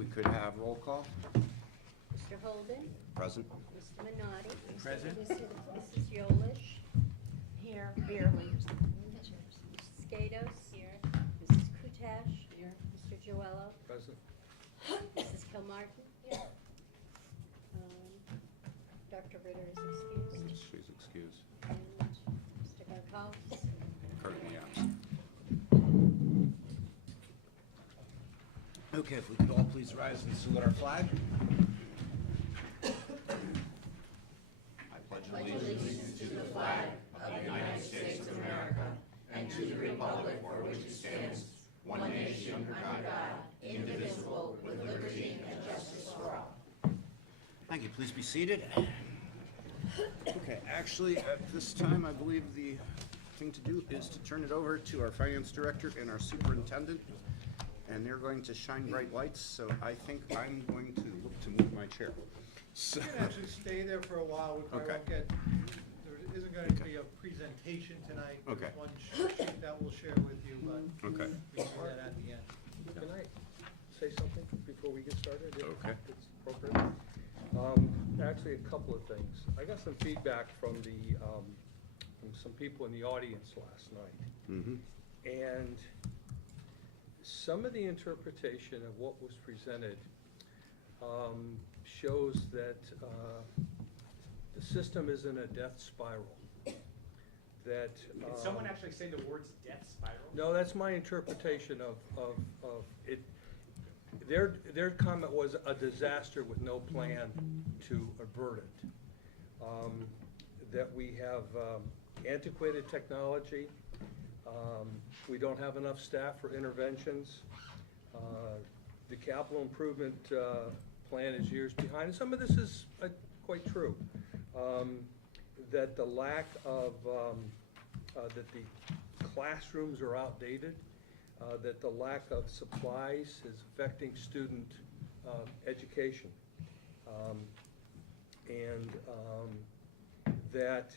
We could have roll call. Mr. Holden? Present. Mr. Minotti? Present. Mrs. Yolish? Here, barely. Mrs. Skados? Here. Mrs. Kutash? Here. Mr. Joello? Present. Mrs. Kilmartin? Here. Dr. Ritter is excused. She's excused. And Mr. Gonkowski? Currently absent. Okay, if we could all please rise and salute our flag. I pledge allegiance to the flag of the United States of America and to the republic for which it stands, one nation under God, indivisible, with liberty and justice for all. Thank you. Please be seated. Okay, actually, at this time, I believe the thing to do is to turn it over to our finance director and our superintendent, and they're going to shine bright lights, so I think I'm going to look to move my chair. So, You can actually stay there for a while. We probably Okay. won't get, there isn't going to be a presentation tonight. There's Okay. one sheet that we'll share with you, but okay, we can do that at the end. Can I say something before we get started? If Okay. It's appropriate. Actually, a couple of things. I got some feedback from from some people in the audience last night. mm-hmm, And some of the interpretation of what was presented shows that the system is in a death spiral. That Did someone actually say the words death spiral? no, that's my interpretation of it. Their comment was a disaster with no plan to avert it. That we have antiquated technology, we don't have enough staff for interventions, the capital improvement plan is years behind, and some of this is quite true. That the lack of, that the classrooms are outdated, that the lack of supplies is affecting student education. And that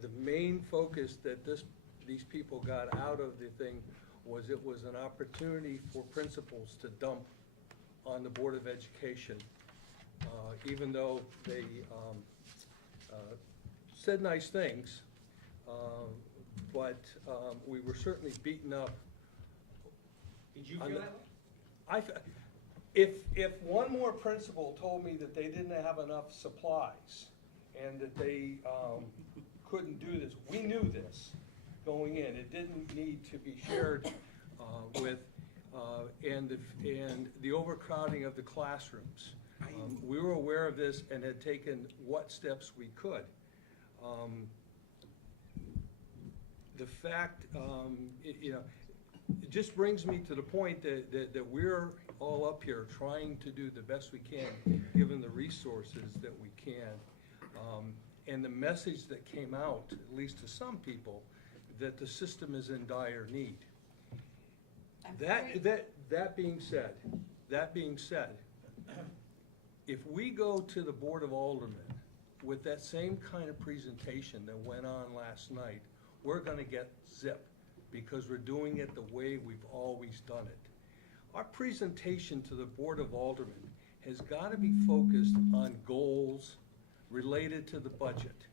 the main focus that these people got out of the thing was it was an opportunity for principals to dump on the Board of Education, even though they said nice things, but we were certainly beaten up. Did you On feel the- that way? If one more principal told me that they didn't have enough supplies and that they couldn't do this, we knew this going in. It didn't need to be shared with, and the overcrowding of the classrooms. We were aware of this and had taken what steps we could. The fact, it just brings me to the point that we're all up here trying to do the best we can, given the resources that we can. And the message that came out, at least to some people, that the system is in dire need. That being said, if we go to the Board of Aldermen with that same kind of presentation that went on last night, we're gonna get zip, because we're doing it the way we've always done it. Our presentation to the Board of Aldermen has gotta be focused on goals related to the budget.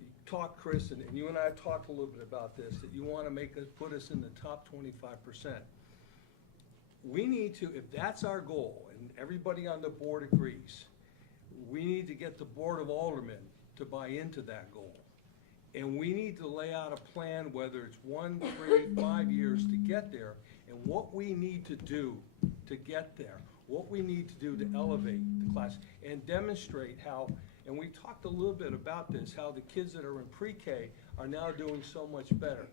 You talk, Chris, and you and I talked a little bit about this, that you wanna put us in the top 25%. We need to, if that's our goal, and everybody on the board agrees, we need to get the Board of Aldermen to buy into that goal. And we need to lay out a plan, whether it's 1, 3, 5 years to get there, and what we need to do to get there, what we need to do to elevate the class, and demonstrate how, and we talked a little bit about this, how the kids that are in pre-K are now doing so much better.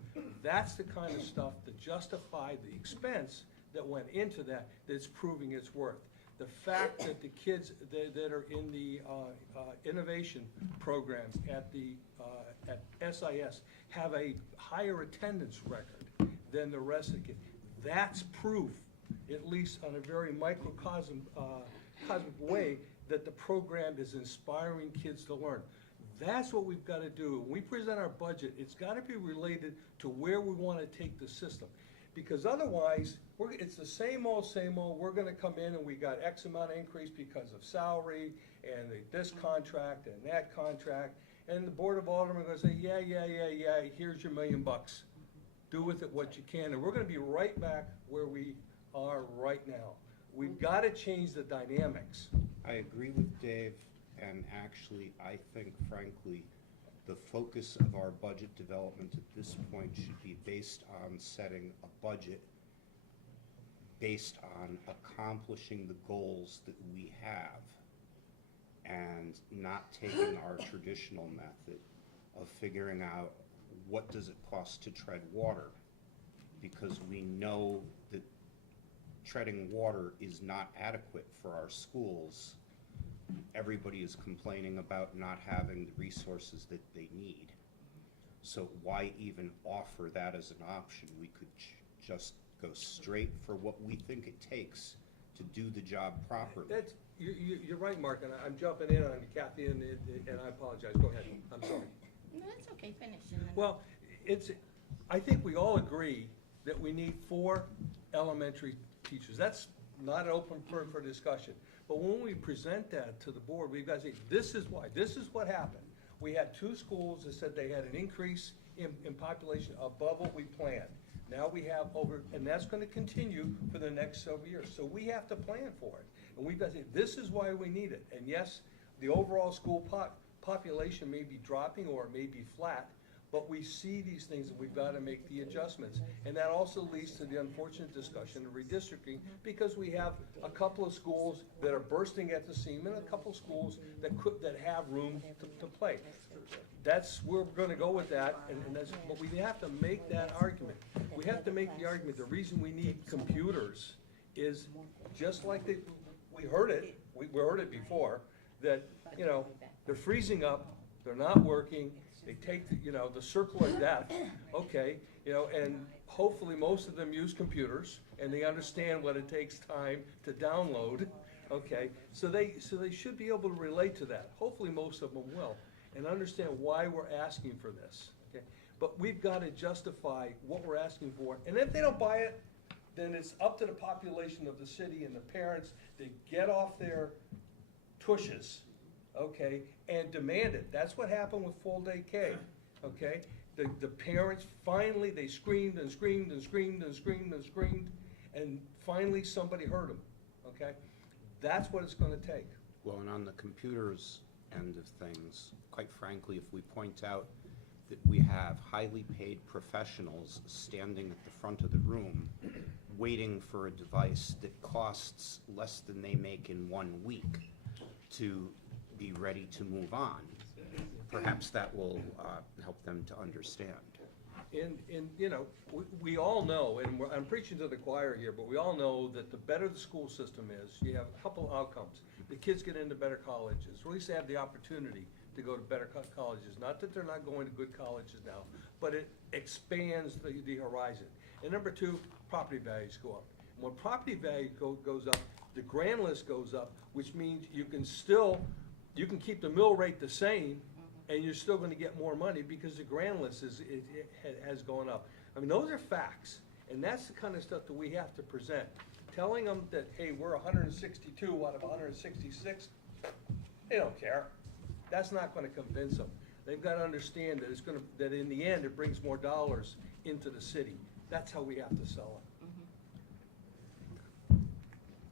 That's the kind of stuff that justified the expense that went into that, that's proving its worth. The fact that the kids that are in the innovation programs at SIS have a higher attendance record than the rest of the kids, that's proof, at least on a very microcosmic way, that the program is inspiring kids to learn. That's what we've got to do. When we present our budget, it's got to be related to where we want to take the system. Because otherwise, it's the same old, we're gonna come in and we got X amount of increase because of salary, and this contract and that contract, and the Board of Aldermen are gonna say, yeah, here's your $1 million. Do with it what you can, and we're gonna be right back where we are right now. We've gotta change the dynamics. I agree with Dave, and actually, I think frankly, the focus of our budget development at this point should be based on setting a budget based on accomplishing the goals that we have, and not taking our traditional method of figuring out what does it cost to tread water, because we know that treading water is not adequate for our schools. Everybody is complaining about not having the resources that they need. So why even offer that as an option? We could just go straight for what we think it takes to do the job properly. You're right, Mark, and I'm jumping in on you, Kathy, and I apologize. Go ahead. I'm sorry. No, that's okay, finish. And then- Well, I think we all agree that we need 4 elementary teachers. That's not open for discussion. But when we present that to the board, we've got to say, this is why, this is what happened. We had 2 schools that said they had an increase in population above what we planned. Now we have and that's gonna continue for the next several years. So we have to plan for it. And we've got to say, this is why we need it. And yes, the overall school population may be dropping or it may be flat, but we see these things and we've got to make the adjustments. And that also leads to the unfortunate discussion of redistricting, because we have a couple of schools that are bursting at the seam and a couple of schools that have room to play. That's where we're going to go with that, and but we have to make that argument. We have to make the argument, the reason we need computers is just like we heard it, we heard it before, that, they're freezing up, they're not working, they take, the circle of death, okay, and hopefully most of them use computers, and they understand what it takes time to download, okay? So they should be able to relate to that. Hopefully most of them will, and understand why we're asking for this, okay? But we've got to justify what we're asking for, and if they don't buy it, then it's up to the population of the city and the parents to get off their tushes, okay, and demand it. That's what happened with full day K, okay? The parents finally, they screamed and screamed and screamed and screamed and screamed, and finally somebody heard them, okay? That's what it's gonna take. Well, and on the computers end of things, quite frankly, if we point out that we have highly paid professionals standing at the front of the room waiting for a device that costs less than they make in 1 week to be ready to move on, perhaps that will help them to understand. And we all know, and I'm preaching to the choir here, but we all know that the better the school system is, you have a couple outcomes. The kids get into better colleges, or at least they have the opportunity to go to better colleges. Not that they're not going to good colleges now, but it expands the horizon. And number 2, property values go up. And when property value goes up, the grand list goes up, which means you can keep the mill rate the same, and you're still gonna get more money because the grand list has gone up. I mean, those are facts, and that's the kind of stuff that we have to present. Telling them that, hey, we're 162 out of 166, they don't care. That's not gonna convince them. They've gotta understand that that in the end, it brings more dollars into the city. That's how we have to sell it.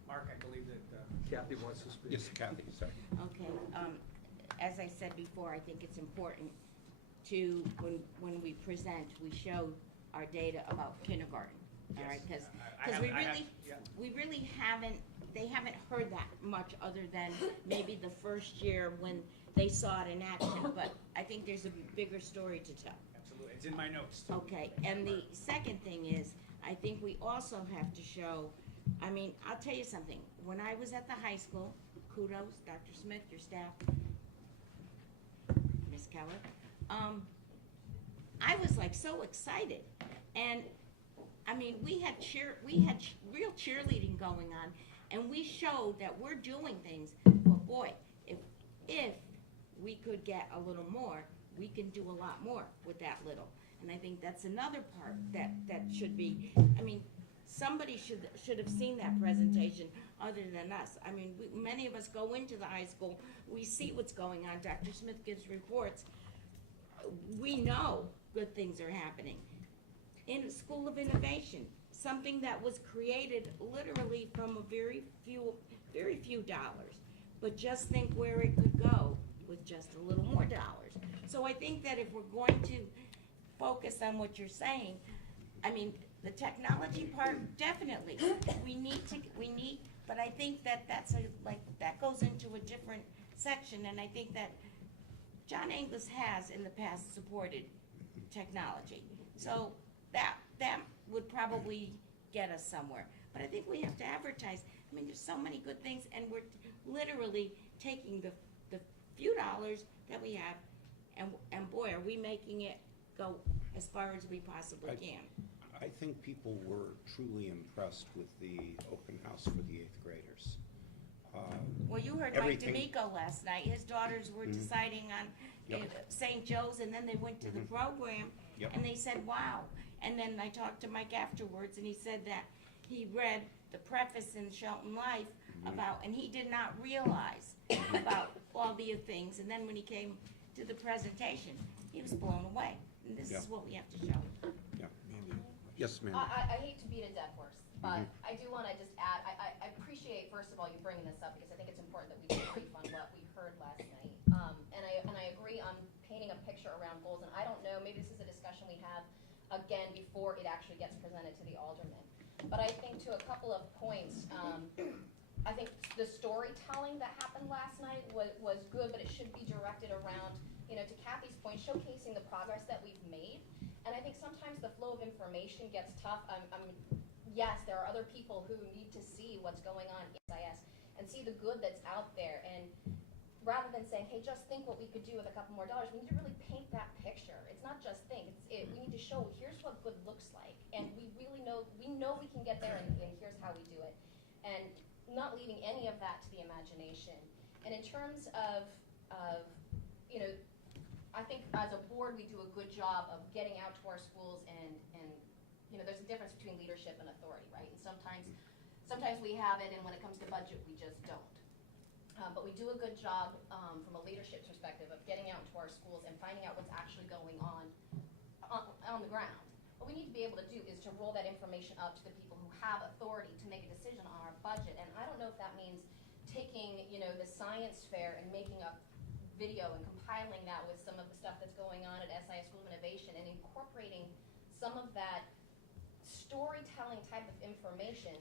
Mark, I believe that, Kathy wants to speak. Yes, Kathy, sorry. Okay, as I said before, I think it's important to, when we present, we show our data about kindergarten, all right? Because we really haven't, they haven't heard that much other than maybe the first year when they saw it in action, but I think there's a bigger story to tell. absolutely, it's in my notes too. Okay, and the second thing is, I think we also have to show, I mean, I'll tell you something, when I was at the high school, kudos, Dr. Smith, your staff, Miss Keller, I was like so excited, and I mean, we had real cheerleading going on, and we showed that we're doing things, but boy, if we could get a little more, we can do a lot more with that little. And I think that's another part that should be, I mean, somebody should have seen that presentation other than us. I mean, many of us go into the high school, we see what's going on, Dr. Smith gives reports. We know good things are happening. In a School of Innovation, something that was created literally from a very few dollars. But just think where it could go with just a little more dollars. So I think that if we're going to focus on what you're saying, I mean, the technology part, definitely, but I think that that goes into a different section, and I think that John Inglis has in the past supported technology. So that would probably get us somewhere. But I think we have to advertise. I mean, there's so many good things, and we're literally taking the few dollars that we have, and boy, are we making it go as far as we possibly can. I think people were truly impressed with the open house for the 8th graders. Well, you heard Mike D'Amico last night. His daughters were deciding on St. Joe's, and then they went to the program, and they said, wow. And then I talked to Mike afterwards, and he said that he read the preface in Shelton Life about, and he did not realize about all the things. And then when he came to the presentation, he was blown away. And this is what we have to show. Yeah. Yes, ma'am. I hate to beat a dead horse, but I do want to just add, I appreciate, first of all, you bringing this up, because I think it's important that we debrief on what we heard last night. And I agree on painting a picture around goals, and I don't know, maybe this is a discussion we have again before it actually gets presented to the aldermen. But I think to a couple of points, I think the storytelling that happened last night was good, but it should be directed around, you know, to Kathy's point, showcasing the progress that we've made. And I think sometimes the flow of information gets tough. Yes, there are other people who need to see what's going on in SIS and see the good that's out there. And rather than saying, hey, just think what we could do with a couple more dollars, we need to really paint that picture. It's not just think. We need to show, here's what good looks like. And we really know, we can get there, and here's how we do it. And not leaving any of that to the imagination. And in terms of you know, I think as a board we do a good job of getting out to our schools, and you know, there's a difference between leadership and authority, right? And sometimes we have it, and when it comes to budget, we just don't. But we do a good job from a leadership perspective of getting out into our schools and finding out what's actually going on the ground. What we need to be able to do is to roll that information up to the people who have authority to make a decision on our budget. And I don't know if that means taking, you know, the science fair and making a video and compiling that with some of the stuff that's going on at SIS School of Innovation and incorporating some of that storytelling type of information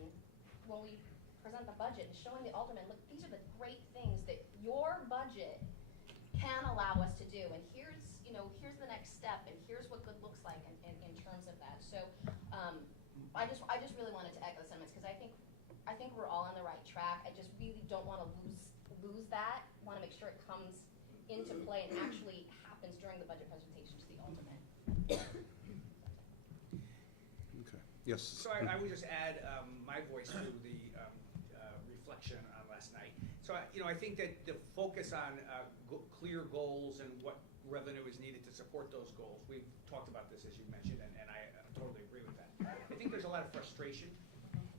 when we present the budget, and showing the aldermen, look, these are the great things that your budget can allow us to do, and here's the next step, and here's what good looks like in terms of that. So I just really wanted to echo the sentiments, because I think we're all on the right track. I just really don't want to lose that. I want to make sure it comes into play and actually happens during the budget presentation to the aldermen. Okay. Yes. So I would just add my voice to the reflection on last night. So I think that the focus on clear goals and what revenue is needed to support those goals. We've talked about this, as you mentioned, and I totally agree with that. I think there's a lot of frustration,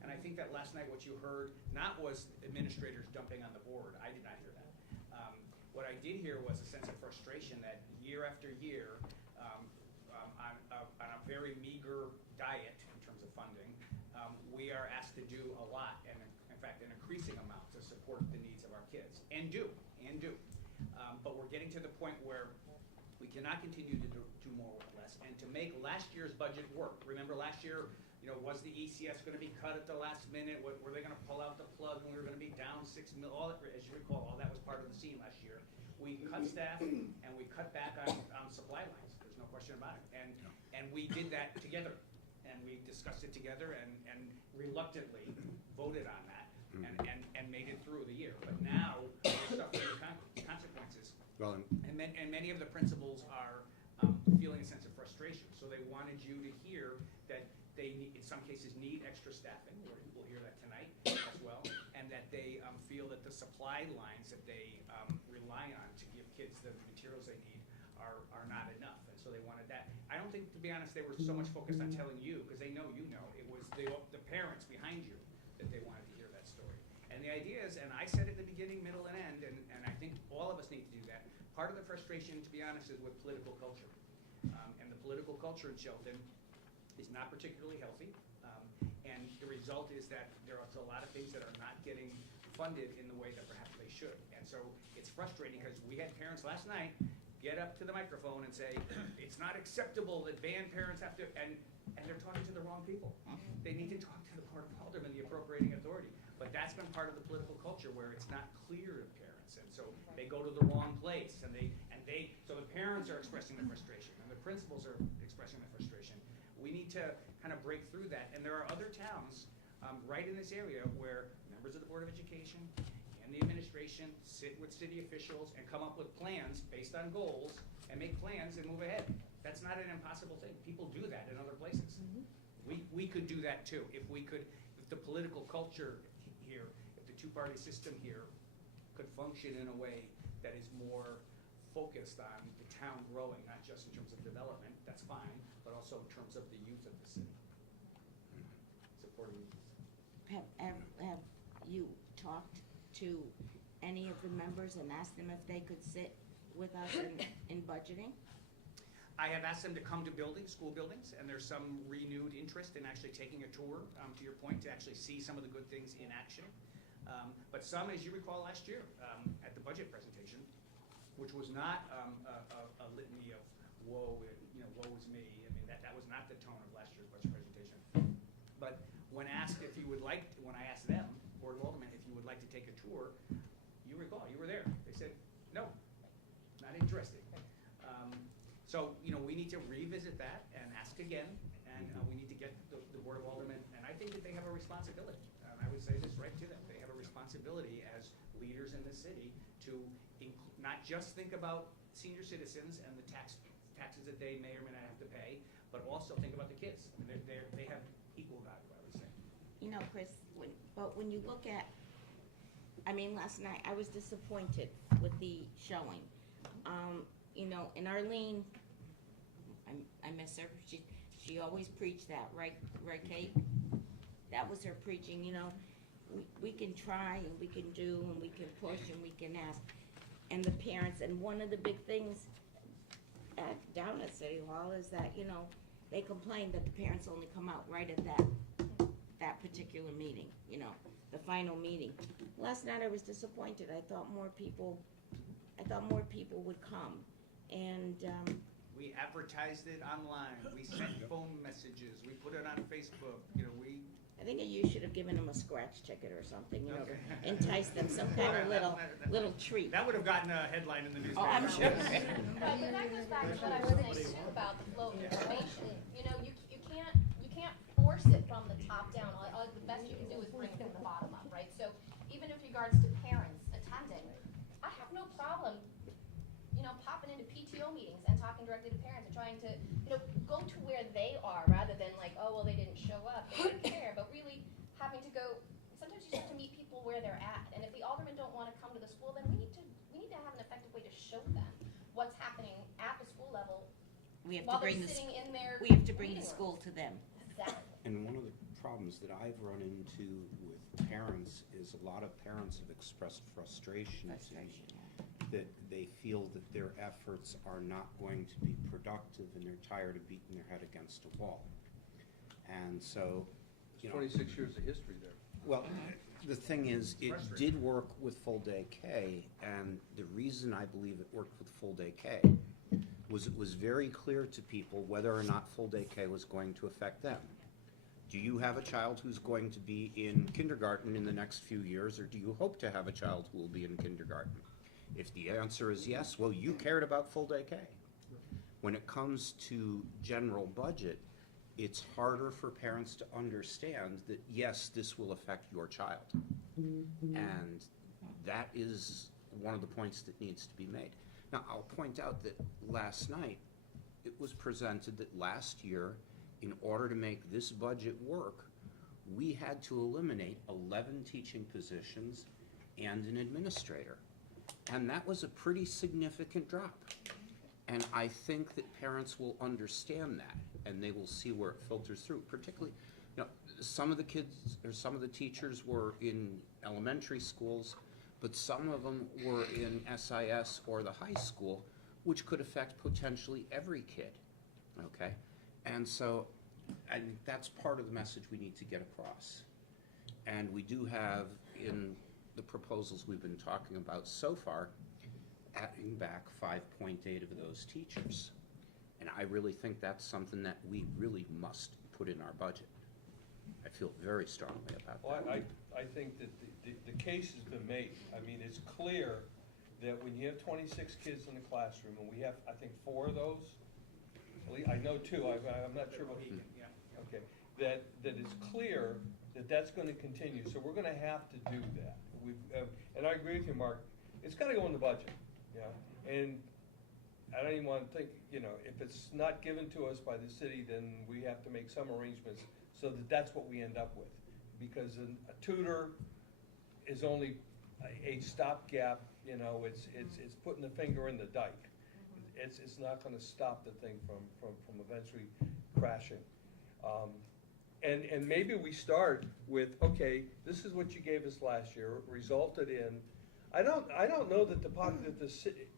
and I think that last night what you heard was administrators dumping on the board. I did not hear that. What I did hear was a sense of frustration that year after year, on a very meager diet in terms of funding, we are asked to do a lot, and in fact an increasing amount to support the needs of our kids, and do. But we're getting to the point where we cannot continue to do more with less, and to make last year's budget work. Remember last year, was the ECS going to be cut at the last minute? Were they going to pull out the plug when we were going to be down $6 million? As you recall, all that was part of the scene last year. We cut staff and we cut back on supply lines. There's no question about it. And we did that together, and we discussed it together, and reluctantly voted on that, and made it through the year. But now we're suffering the consequences. Well, And many of the principals are feeling a sense of frustration. So they wanted you to hear that they, in some cases, need extra staffing. We'll hear that tonight as well. And that they feel that the supply lines that they rely on to give kids the materials they need are not enough. And so they wanted that. I don't think, to be honest, they were so much focused on telling you, because they know you know. It was the parents behind you that they wanted to hear that story. And the idea is, and I said it at the beginning, middle, and end, and I think all of us need to do that. Part of the frustration, to be honest, is with political culture. And the political culture in Shelton is not particularly healthy. And the result is that there are a lot of things that are not getting funded in the way that perhaps they should. And so it's frustrating because we had parents last night get up to the microphone and say, it's not acceptable that band parents have to, and they're talking to the wrong people. They need to talk to the Board of Aldermen, the appropriating authority. But that's been part of the political culture where it's not clear to parents. And so they go to the wrong place so the parents are expressing the frustration and the principals are expressing the frustration. We need to kind of break through that. And there are other towns right in this area where members of the Board of Education and the administration sit with city officials and come up with plans based on goals and make plans and move ahead. That's not an impossible thing. People do that in other places. We could do that too if the political culture here, if the two-party system here could function in a way that is more focused on the town growing, not just in terms of development, that's fine, but also in terms of the youth of the city. Supporting youth. Have you talked to any of the members and asked them if they could sit with us in budgeting? I have asked them to come to school buildings, and there's some renewed interest in actually taking a tour, to your point, to actually see some of the good things in action. But some, as you recall last year, at the budget presentation, which was not a litany of woe, woe is me. I mean, that was not the tone of last year's budget presentation. But when asked if you would like, when I asked them, Board of Aldermen, if you would like to take a tour, you recall, you were there. They said, no, not interested. So, we need to revisit that and ask again, and we need to get the Board of Aldermen, and I think that they have a responsibility. I would say this right to them. They have a responsibility as leaders in the city to not just think about senior citizens and the taxes that they may or may not have to pay, but also think about the kids. I mean, they have equal value, I would say. Chris, when you look at, last night I was disappointed with the showing. And Arlene, I miss her. She always preached that, right, Kate? That was her preaching. We can try and we can do and we can push and we can ask. And the parents, and one of the big things down at City Hall is that, they complain that the parents only come out right at that particular meeting, the final meeting. Last night I was disappointed. I thought more people would come. And we advertised it online. We sent phone messages. We put it on Facebook. I think you should have given them a scratch ticket or something, to entice them, some kind of little treat. That would have gotten a headline in the newspaper. Oh, I'm sure. But that goes back to what I was saying too about the flow of information. You can't force it from the top down. The best you can do is bring it from the bottom up, right? So even with regards to parents attending, I have no problem, popping into PTO meetings and talking directly to parents and trying to, go to where they are rather than like, oh, well, they didn't show up, they didn't care, but really having to go, sometimes you just have to meet people where they're at. And if the aldermen don't want to come to the school, then we need to have an effective way to show them what's happening at the school level We have while to bring they're the sitting in their we have to bring the meeting school room. to them. Exactly. And one of the problems that I've run into with parents is a lot of parents have expressed frustration that they feel that their efforts are not going to be productive and they're tired of beating their head against a wall. And so, 26 years of history there. well, the thing is, it did work with full day K, and the reason I believe it worked with full day K was it was very clear to people whether or not full day K was going to affect them. Do you have a child who's going to be in kindergarten in the next few years, or do you hope to have a child who will be in kindergarten? If the answer is yes, well, you cared about full day K. When it comes to general budget, it's harder for parents to understand that, yes, this will affect your child. And that is one of the points that needs to be made. Now, I'll point out that last night, it was presented that last year, in order to make this budget work, we had to eliminate 11 teaching positions and an administrator. And that was a pretty significant drop. And I think that parents will understand that, and they will see where it filters through, particularly, some of the kids, or some of the teachers were in elementary schools, but some of them were in SIS or the high school, which could affect potentially every kid, okay? And so, and that's part of the message we need to get across. And we do have, in the proposals we've been talking about so far, adding back 5.8 of those teachers. And I really think that's something that we really must put in our budget. I feel very strongly about Well, that. I think that the case has been made. I mean, it's clear that when you have 26 kids in the classroom, and we have, I think, 4 of those, at least, I know 2, I'm not sure about, Yeah. okay, that it's clear that that's gonna continue, so we're gonna have to do that. And I agree with you, Mark, it's gotta go in the budget, and I don't even wanna think, if it's not given to us by the city, then we have to make some arrangements so that that's what we end up with. Because a tutor is only a stopgap, it's putting the finger in the dike. It's not gonna stop the thing from eventually crashing. And maybe we start with, okay, this is what you gave us last year, resulted in, I don't know that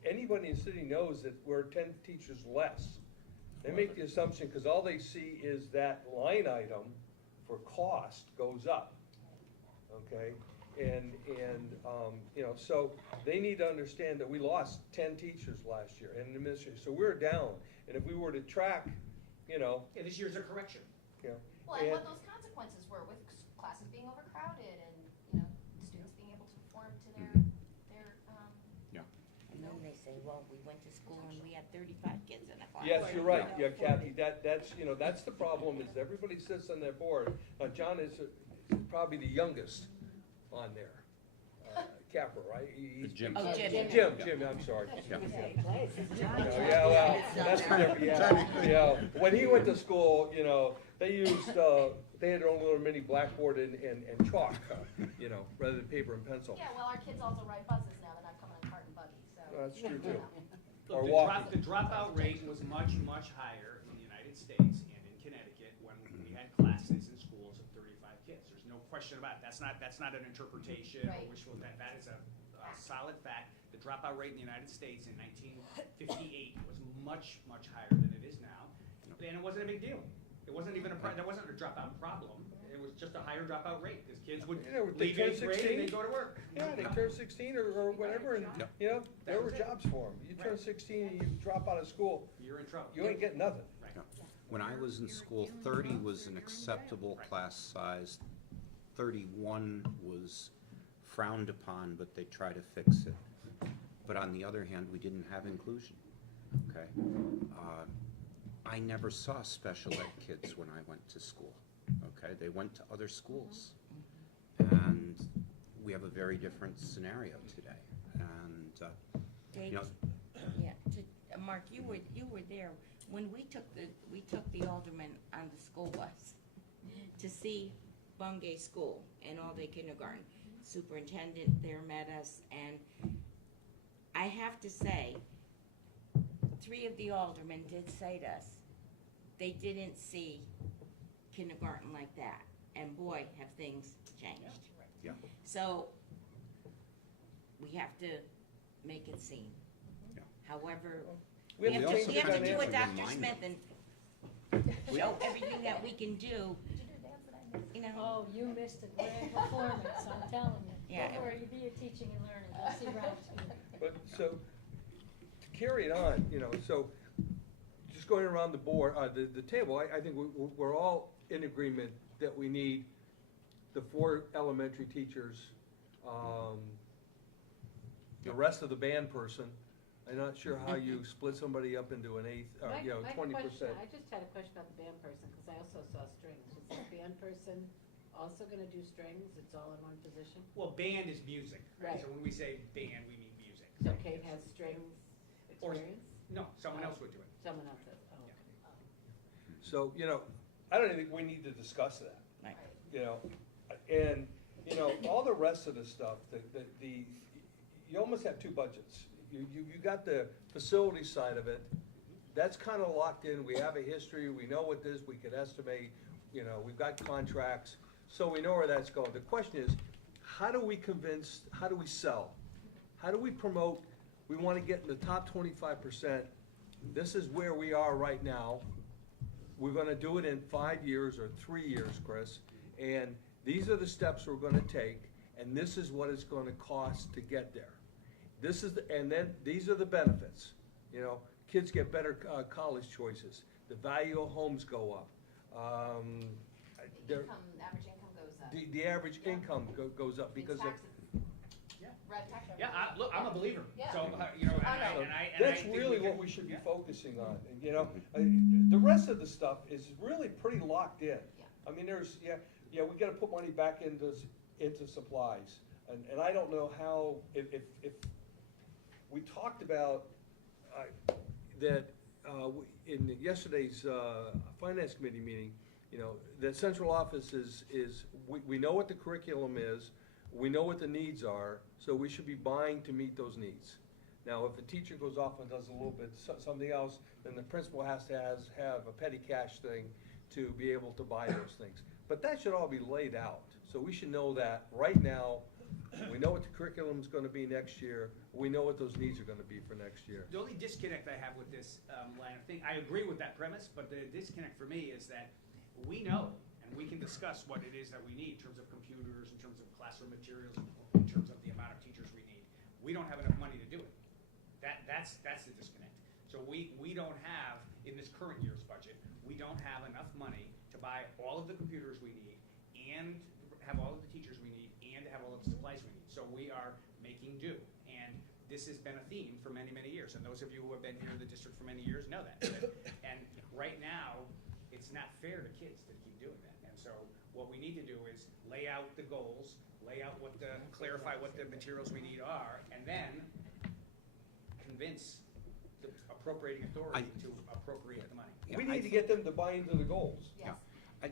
anybody in the city knows that we're 10 teachers less. They make the assumption, because all they see is that line item for cost goes up, okay? And so they need to understand that we lost 10 teachers last year and administrators, so we're down. And if we were to track, And this year's a correction. Well, and what those consequences were with classes being overcrowded and, students being able to perform to their And then they say, well, we went to school and we had 35 kids in a class. yes, you're right, Kathy, that's the problem, is everybody sits on their board. John is probably the youngest on there. Capper, right? Jim. Oh, Jim. Jim, I'm sorry. Yeah. Yeah, well, that's different, when he went to school, they used, they had their own little mini blackboard and chalk, rather than paper and pencil. Yeah, well, our kids also ride buses now, they're not coming on cart and buggy, so. That's true too. Look, Or the walking. the dropout rate was much, much higher in the United States and in Connecticut when we had classes in schools of 35 kids. There's no question about it. That's not an interpretation or Right. wishful, that is a solid fact. The dropout rate in the United States in 1958 was much, much higher than it is now, and it wasn't a big deal. It wasn't even that wasn't a dropout problem. It was just a higher dropout rate, because kids would they leave turn 8th grade 16. and they'd go to work. Yeah, they turn 16 or whatever, and, there were jobs for them. You turn Right. 16 and you drop out of school, You're in trouble. you ain't getting nothing. Right. When I was in school, 30 was an acceptable class size. 31 was frowned upon, but they try to fix it. But on the other hand, we didn't have inclusion, okay? I never saw special ed kids when I went to school, okay? They went to other schools. And we have a very different scenario today. And, Dave, Mark, you were there when we took the aldermen on the school bus to see Bungay School and all-day kindergarten. Superintendent there met us, and I have to say, 3 of the aldermen did say to us, they didn't see kindergarten like that, and boy, have things changed. yeah. So, we have to make it seen. Yeah. However, We we have to to, change we the have to do dynamic. what Dr. Remind Smith them. and show everything that we can do, Did you do dance that I missed? Oh, you missed a great performance, I'm telling you. Yeah. Don't worry, you'll be teaching and learning, you'll see round 2. But, so, to carry it on, so, just going around the board, the table, I think we're all in agreement that we need the 4 elementary teachers, the rest of the band person. I'm not sure how you split somebody up into an eighth, or, My 20%. question- I just had a question about the band person, because I also saw strings. Was the band person also gonna do strings? It's all in one position? Well, band is music, right? Right. So when we say band, we mean music. So Kate has strings Or- experience? No, someone else would do it. Someone else does, oh, okay. So, I don't think we need to discuss that. Right. And, all the rest of the stuff, you almost have 2 budgets. you got the facility side of it. That's kind of locked in. We have a history. We know what this, we could estimate, we've got contracts, so we know where that's going. The question is, how do we sell? How do we promote? We want to get in the top 25%. This is where we are right now. We're gonna do it in 5 years or 3 years, Chris, and these are the steps we're gonna take, and this is what it's gonna cost to get there. And then, these are the benefits, kids get better college choices, the value of homes go up. The average income goes up. The average Yeah. income goes up Means because of. taxes. Yeah. Tax revenue. Yeah, look, I'm a believer. Yeah. So, That's really what we should be focusing on, the rest of the stuff is really pretty locked in. Yeah. I mean, we gotta put money back into supplies, and I don't know how, if we talked about, that, in yesterday's, finance committee meeting, that central office we know what the curriculum is, we know what the needs are, so we should be buying to meet those needs. Now, if a teacher goes off and does a little bit, something else, then the principal has to have a petty cash thing to be able to buy those things. But that should all be laid out, so we should know that right now. We know what the curriculum's gonna be next year, we know what those needs are gonna be for next year. The only disconnect I have with this line of thing, I agree with that premise, but the disconnect for me is that we know, and we can discuss what it is that we need in terms of computers, in terms of classroom materials, in terms of the amount of teachers we need. We don't have enough money to do it. That's the disconnect. So we don't have, in this current year's budget, we don't have enough money to buy all of the computers we need and have all of the teachers we need and have all of the supplies we need. So we are making do. And this has been a theme for many, many years. And those of you who have been here in the district for many years know that. And right now, it's not fair to kids to keep doing that. And so what we need to do is lay out the goals, clarify what the materials we need are, and then convince the appropriating authority to appropriate the money. We need to get them to buy into the goals. Yes.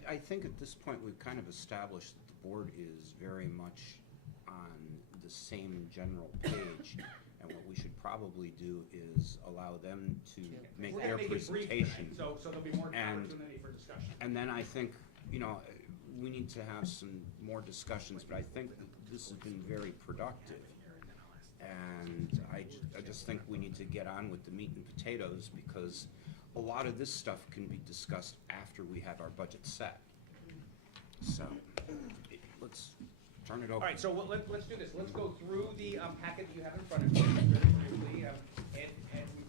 I think at this point, we've kind of established that the board is very much on the same general page, and what we should probably do is allow them to make We're their gonna make it brief presentation. tonight, so there'll be more And- opportunity for discussion. And then I think, we need to have some more discussions, but I think that this has been very productive. And I just think we need to get on with the meat and potatoes, because a lot of this stuff can be discussed after we have our budget set. So, let's turn it over. All right, so let's do this. Let's go through the packet that you have in front of you very briefly, and you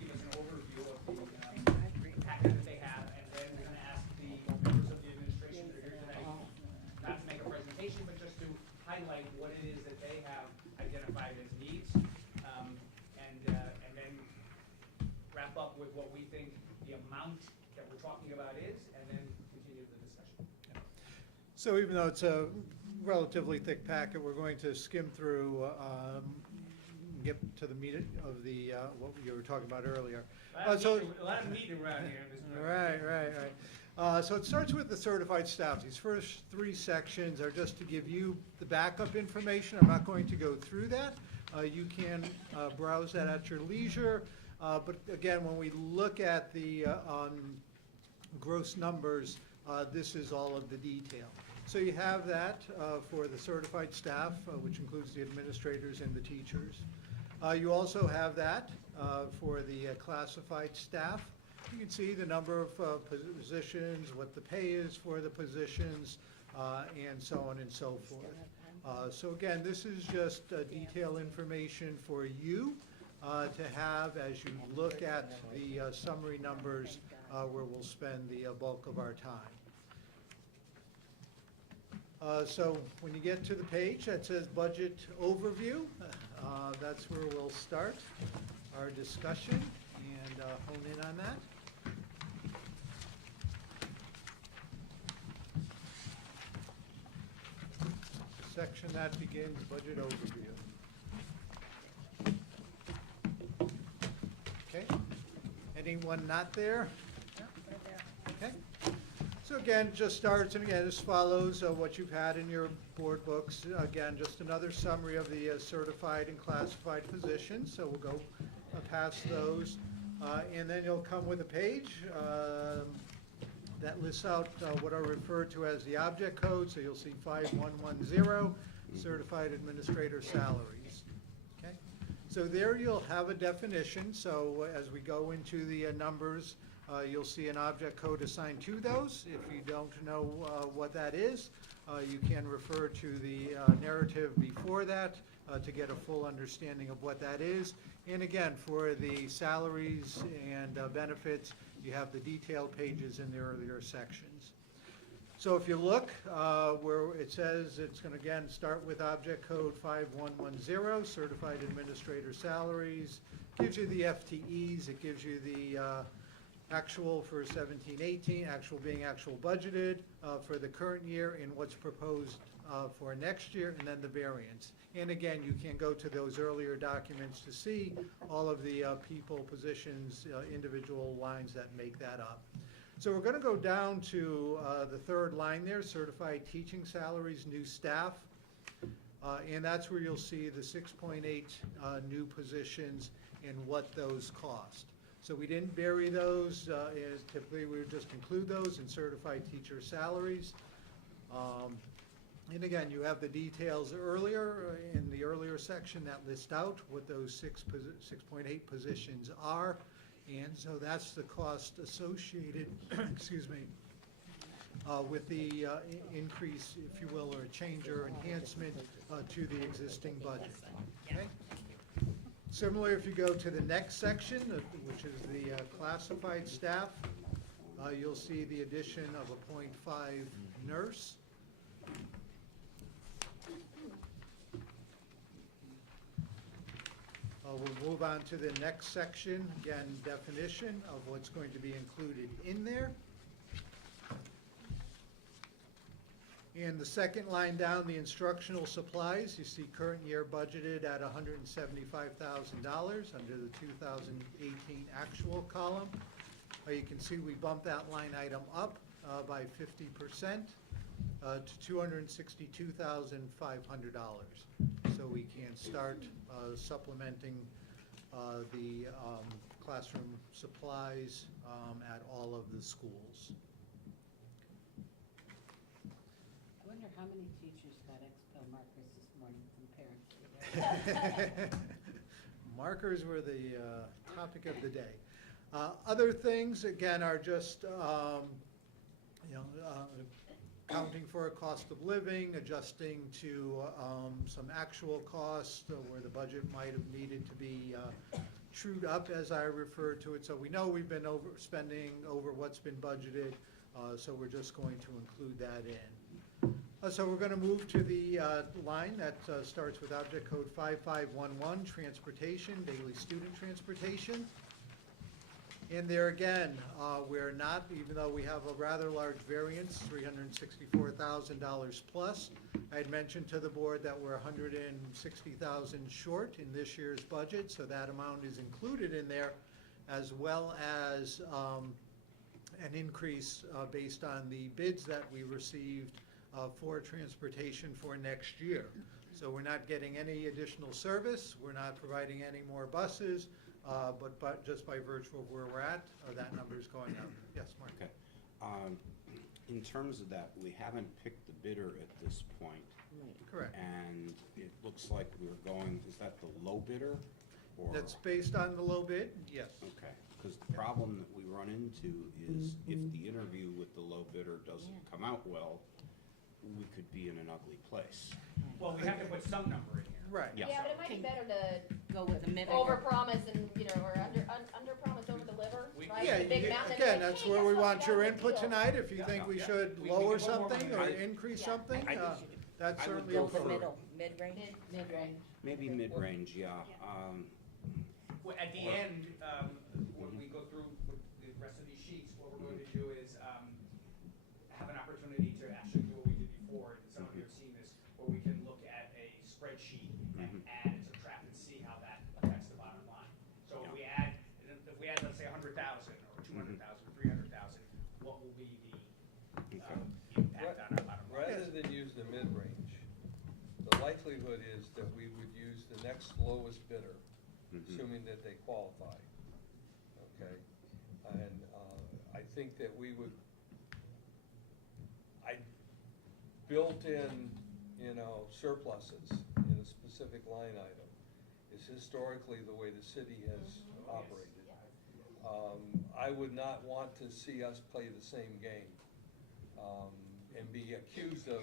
give us an overview of the packet that they have, and then we're going to ask the members of the administration that are here tonight, not to make a presentation, but just to highlight what it is that they have identified as needs, and then wrap up with what we think the amount that we're talking about is, and then continue the discussion. So even though it's a relatively thick packet, we're going to skim through, get to the meat of the, what you were talking about earlier. A lot of meat around here in this. Right. So it starts with the certified staff. These first 3 sections are just to give you the backup information. I'm not going to go through that. You can browse that at your leisure. But again, when we look at the gross numbers, this is all of the detail. So you have that for the certified staff, which includes the administrators and the teachers. You also have that for the classified staff. You can see the number of positions, what the pay is for the positions, and so on and so forth. So again, this is just detailed information for you to have as you look at the summary numbers where we'll spend the bulk of our time. So when you get to the page that says Budget Overview, that's where we'll start our discussion and hone in on that. Section that begins Budget Overview. Okay, anyone not there? Okay, So again, just starts, and again, this follows what you've had in your board books. Again, just another summary of the certified and classified positions, so we'll go past those. And then you'll come with a page that lists out what are referred to as the object code, so you'll see 5110, certified administrator salaries. Okay? So there you'll have a definition, so as we go into the numbers, you'll see an object code assigned to those. If you don't know what that is, you can refer to the narrative before that to get a full understanding of what that is. And again, for the salaries and benefits, you have the detailed pages in the earlier sections. So if you look where it says, it's going to again start with object code 5110, certified administrator salaries, gives you the FTEs, it gives you the actual for 17-18, actual being actual budgeted for the current year, and what's proposed for next year, and then the variance. And again, you can go to those earlier documents to see all of the people, positions, individual lines that make that up. So we're going to go down to the third line there, certified teaching salaries, new staff. And that's where you'll see the 6.8 new positions and what those cost. So we didn't bury those, as typically we would just include those in certified teacher salaries. And again, you have the details earlier in the earlier section that list out what those 6.8 positions are. And so that's the cost associated, excuse me, with the increase, if you will, or a change or enhancement to the existing budget. Okay? Similarly, if you go to the next section, which is the classified staff, you'll see the addition of a .5 nurse. We'll move on to the next section, again, definition of what's going to be included in there. And the second line down, the instructional supplies, you see current year budgeted at $175,000 under the 2018 actual column. You can see we bumped that line item up by 50% to $262,500. So we can start supplementing the classroom supplies at all of the schools. I wonder how many teachers got expel markers this morning from parents. Markers were the topic of the day. Other things, again, are just, accounting for a cost of living, adjusting to some actual cost where the budget might have needed to be trued up, as I refer to it. So we know we've been spending over what's been budgeted, so we're just going to include that in. So we're going to move to the line that starts with object code 5511, transportation, daily student transportation. And there again, we're not, even though we have a rather large variance, $364,000 plus. I had mentioned to the board that we're $160,000 short in this year's budget, so that amount is included in there, as well as an increase based on the bids that we received for transportation for next year. So we're not getting any additional service, we're not providing any more buses, but just by virtue of where we're at, that number is going up. Yes, Mark? Okay. In terms of that, we haven't picked the bidder at this point. Correct. And it looks like we're going, is that the low bidder? Or? That's based on the low bid, yes. Okay, because the problem that we run into is if the interview with the low bidder doesn't come out well, we could be in an ugly place. Well, we have to put some number in here. Right. Yeah. Yeah, but it might be better to Go with the middle. overpromise and, or under-promise, over-deliver, right? Yeah, The big mountain, and again, be like, that's "Hey, where guess we what? want got your a good input deal." tonight. If you think we Yeah. should We lower can go more something on or that. increase Yeah. something, that's I would certainly go Go for appropriate. middle, mid-range. Mid-range. Maybe mid-range, yeah. Well, at the end, when we go through with the rest of these sheets, what we're going to do is have an opportunity to actually do what we did before, and some of you have seen this, where we can look at a spreadsheet and add and subtract and see how that affects the bottom line. So if we add, let's say 100,000 or 200,000 or 300,000, what will be the likelihood is that we would use the next lowest bidder, Mhm. assuming that they qualify, okay? And I think that we would, I built in, surpluses in a specific line item is historically the way the city has operated. I would not want to see us play the same game, and be accused of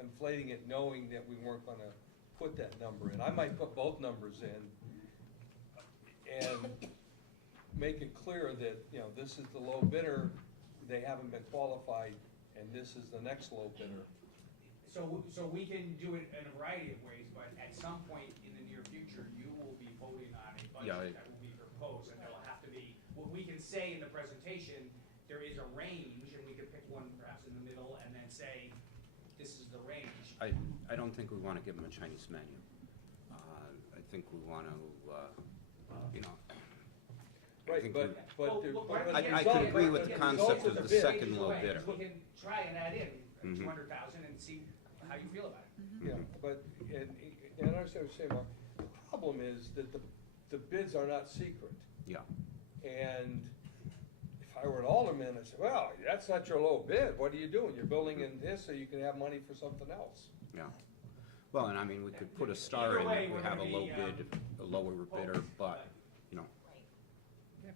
inflating it knowing that we weren't gonna put that number in. I might put both numbers in and make it clear that, this is the low bidder, they haven't been qualified, and this is the next low bidder. So we can do it in a variety of ways, but at some point in the near future, you will be voting on a Yeah, budget that will be proposed, and there will have to be, what we can say in the presentation, there is a range, and we could pick one perhaps in the middle, and then say, this is the range. I don't think we want to give them a Chinese menu. I think we want to, I Right, think but the I result- could agree with the but concept result of the bid- second low Either way, bidder. We can try and add in Mhm. 200,000 and see how you feel about it. Yeah, but, and I understand what you're saying, Mark. The problem is that the bids are not secret. Yeah. And if I were an alderman, I'd say, well, that's not your low bid, what are you doing? You're building in this so you can have money for something else. Yeah. Well, and I mean, we could put a star in Either way, that we we're have a gonna low be, bid, a lower bidder, but, Right.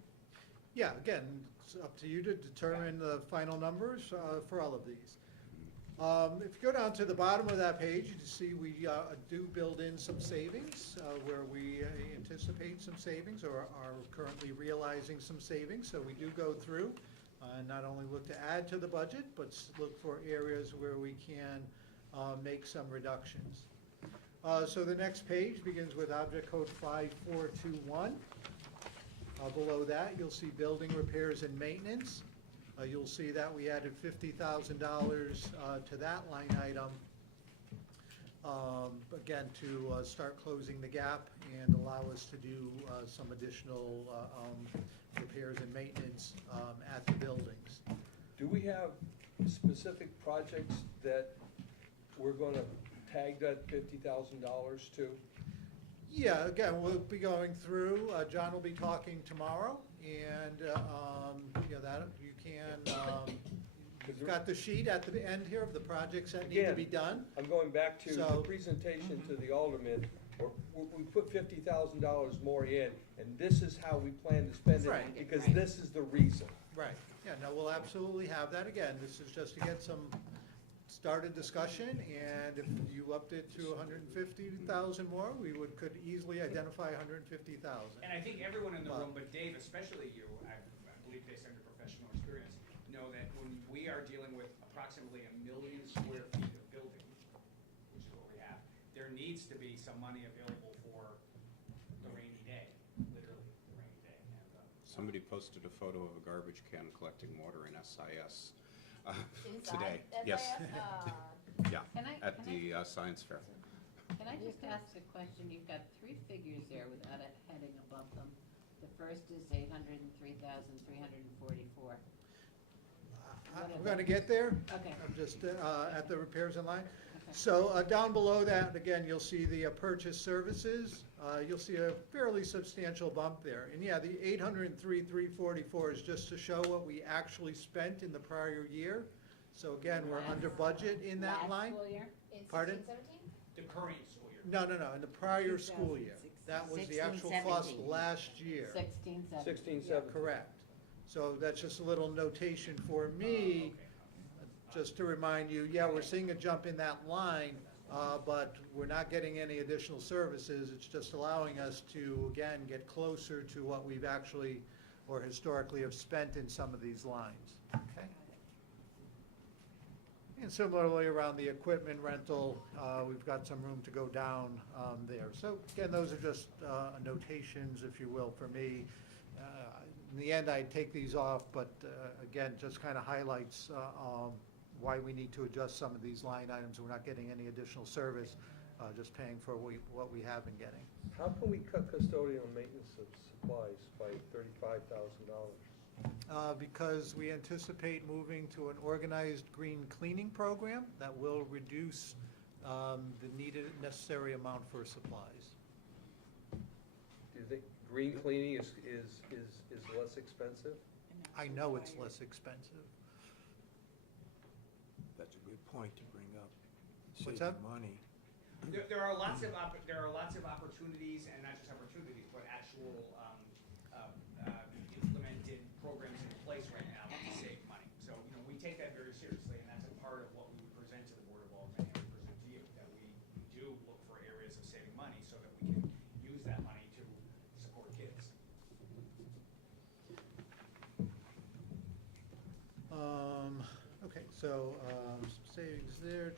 Yeah, again, it's up to you to determine the final numbers for all of these. If you go down to the bottom of that page, you can see we do build in some savings, where we anticipate some savings or are currently realizing some savings. So we do go through and not only look to add to the budget, but look for areas where we can make some reductions. So the next page begins with Object Code 5421. Below that, you'll see building repairs and maintenance. You'll see that we added $50,000 to that line item, again, to start closing the gap and allow us to do some additional repairs and maintenance at the buildings. Do we have specific projects that we're gonna tag that $50,000 to? Yeah, again, we'll be going through, John will be talking tomorrow, and, that, you can, you've got the sheet at the end here of the projects that need to be done. I'm going back to the So- presentation to the alderman, where we put $50,000 more in, and this is how we plan to spend Right. it, because this is the reason. Right, yeah, no, we'll absolutely have that. Again, this is just to get some started discussion, and if you upped it to 150,000 more, could easily identify 150,000. And I think everyone in the room, but Dave, especially you, I believe based on your professional experience, know that when we are dealing with approximately 1 million square feet of building, which is what we have, there needs to be some money available for the rainy day, literally the rainy day. And, somebody posted a photo of a garbage can collecting water in SIS Inside, today. as Yes. I, Yeah, at the science fair. Can I just ask a question? You've got three figures there without a heading above them. The first is 803,344. I'm gonna get there. Okay. I'm just at the repairs in line. Okay. So down below that, again, you'll see the purchase services. You'll see a fairly substantial bump there. And yeah, the 803,344 is just to show what we actually spent in the prior year. So again, we're under budget in that line. Last school year? in Pardon? 16, 17? the current school year. No, in the prior school year. That was the actual cost 16, 17. last year. 16, 17. 16, 17. Correct. So that's just a little notation for me, just to remind you, yeah, we're seeing a jump in that line, but we're not getting any additional services. It's just allowing us to, again, get closer to what we've actually, or historically have spent in some of these lines, okay? And similarly, around the equipment rental, we've got some room to go down there. So again, those are just notations, if you will, for me. In the end, I'd take these off, but again, just kind of highlights why we need to adjust some of these line items. We're not getting any additional service, just paying for what we have been getting. How can we cut custodial maintenance of supplies by $35,000? Because we anticipate moving to an organized green cleaning program that will reduce the needed necessary amount for supplies. Do you think green cleaning is less expensive? I know it's less expensive. That's a good point to bring up. What's Saving that? money. There are lots of opportunities, and not just opportunities, but actual implemented programs in place right now to save money. So, we take that very seriously, and that's a part of what we would present to the Board of Aldermen and we present to you, that we do look for areas of saving money so that we can use that money to support kids. Okay, so savings there,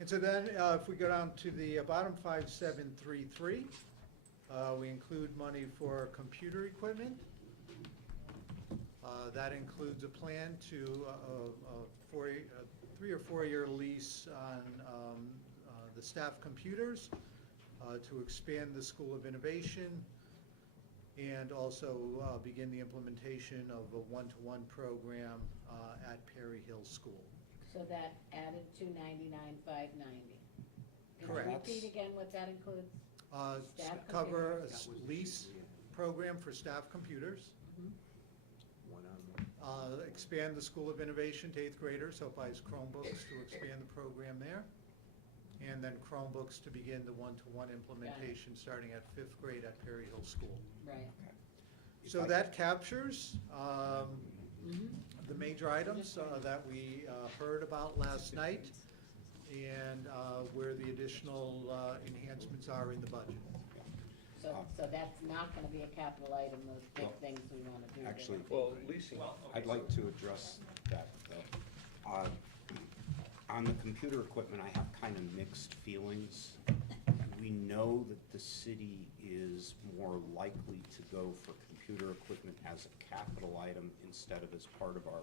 and so then if we go down to the bottom 5733, we include money for computer equipment. That includes a plan to a 3 or 4 year lease on the staff computers to expand the School of Innovation, and also begin the implementation of a one-to-one program at Perry Hill School. So that added to 99,590. Can Correct. you repeat again what that includes? Staff Cover a computers. lease program for staff computers. One-on-one. Expand the School of Innovation to 8th graders, so it buys Chromebooks to expand the program there. And then Chromebooks to begin the one-to-one implementation starting at 5th grade at Perry Hill School. Right. So that captures the major items that we heard about last night, and where the additional enhancements are in the budget. So that's not gonna be a capital item, those big Well, things we wanna do. actually- Well, leasing. Well, okay, I'd like to address that, though. On the computer equipment, I have kind of mixed feelings. We know that the city is more likely to go for computer equipment as a capital item instead of as part of our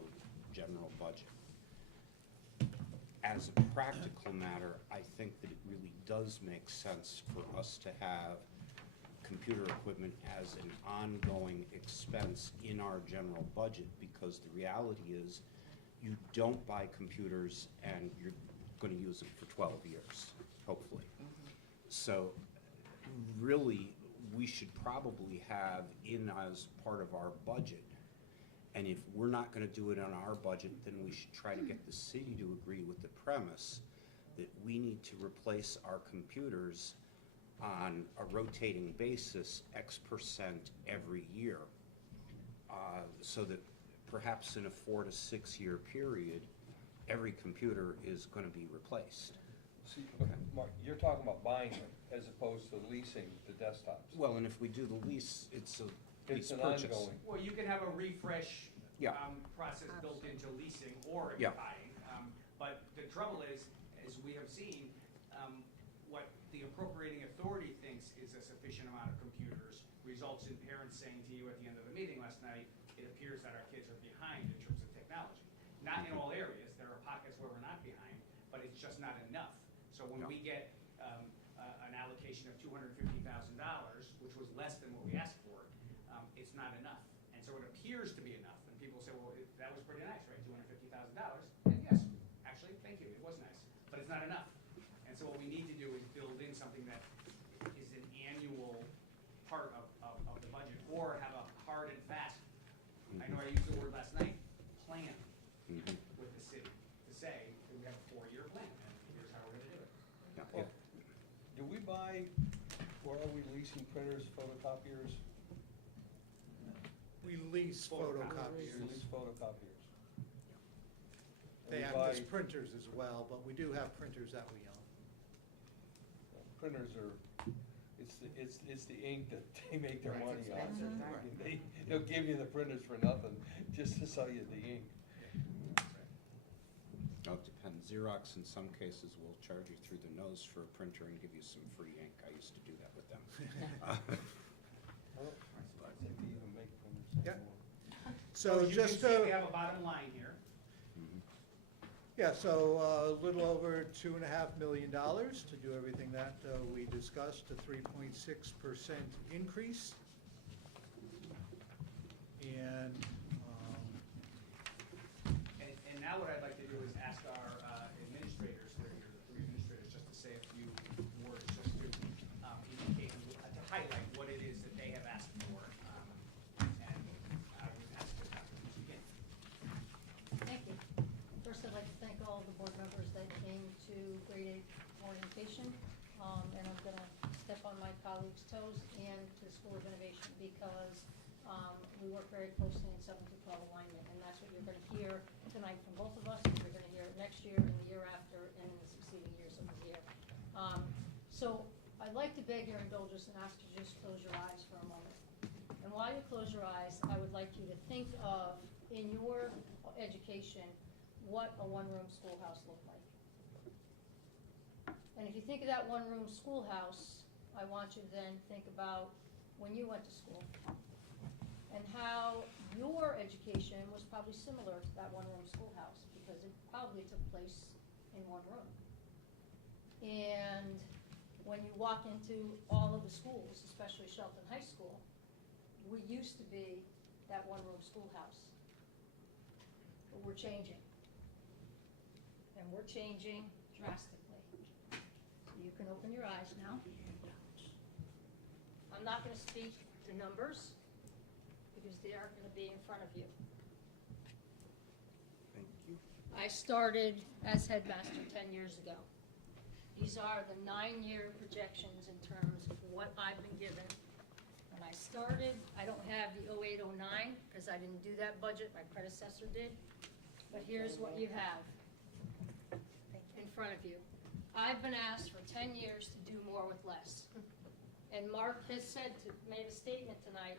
general budget. As a practical matter, I think that it really does make sense for us to have computer equipment as an ongoing expense in our general budget, because the reality is you don't buy computers and you're going to use them for 12 years, hopefully. So really, we should probably have in as part of our budget, and if we're not going to do it on our budget, then we should try to get the city to agree with the premise that we need to replace our computers on a rotating basis X% every year, so that perhaps in a 4 to 6 year period, every computer is going to be replaced. See, Mark, you're talking about buying them as opposed to leasing the desktops. Well, and if we do the lease, it's a lease It's an purchase. ongoing. Well, you can have a refresh Yeah. process built into leasing or Yeah. buying. But the trouble is, as we have seen, what the appropriating authority thinks is a sufficient amount of computers results in parents saying to you at the end of the meeting last night, it appears that our kids are behind in terms of technology. Not in all areas, there are pockets where we're not behind, but it's just not enough. So when we get an allocation of $250,000, which was less than what we asked for, it's not enough. And so it appears to be enough, and people say, well, that was pretty nice, right, $250,000? And yes, actually, thank you, it was nice, but it's not enough. And so what we need to do is build in something that is an annual part of the budget, or have a hard and fast, I know I used the word last night, plan with the city, to say, we have a 4-year plan, and here's how we're gonna do it. Yeah. Well, do we buy, or are we leasing printers, photocopiers? We lease We photocopiers. lease photocopiers. They We act buy- as printers as well, but we do have printers that we own. Printers are, it's the ink that they make their Right, money it's on. expensive, right. They'll give you the printers for nothing, just to sell you the ink. Well, it depends. Xerox in some cases will charge you through the nose for a printer and give you some free ink. I used to do that with them. Well, I think they even make printers Yeah. anymore. So as you just, can see, we have a bottom line here. yeah, so a little over $2.5 million to do everything that we discussed, a 3.6% increase. And, And now what I'd like to do is ask our administrators, who are here, the colleagues' toes and to the School of Innovation, because we work very closely in 7 to 12 alignment, and that's what you're going to hear tonight from both of us, and you're going to hear it next year, and the year after, and in the succeeding years of the year. So I'd like to beg your indulgence and ask you to just close your eyes for a moment. And while you close your eyes, I would like you to think of, in your education, what a one-room schoolhouse looked like. And if you think of that one-room schoolhouse, I want you to then think about when you went to school and how your education was probably similar to that one-room schoolhouse, because it probably took place in one room. And when you walk into all of the schools, especially Shelton High School, we used to be that one-room schoolhouse. But we're changing. And we're changing drastically. You can open your eyes now. I'm not going to speak the numbers because they are going to be in front of you. Thank you. I started as headmaster 10 years ago. These are the 9-year projections in terms of what I've been given. When I started, I don't have the 08-09 because I didn't do that budget, my predecessor did. But here's what you have in front of you. I've been asked for 10 years to do more with less. And Mark has made a statement tonight,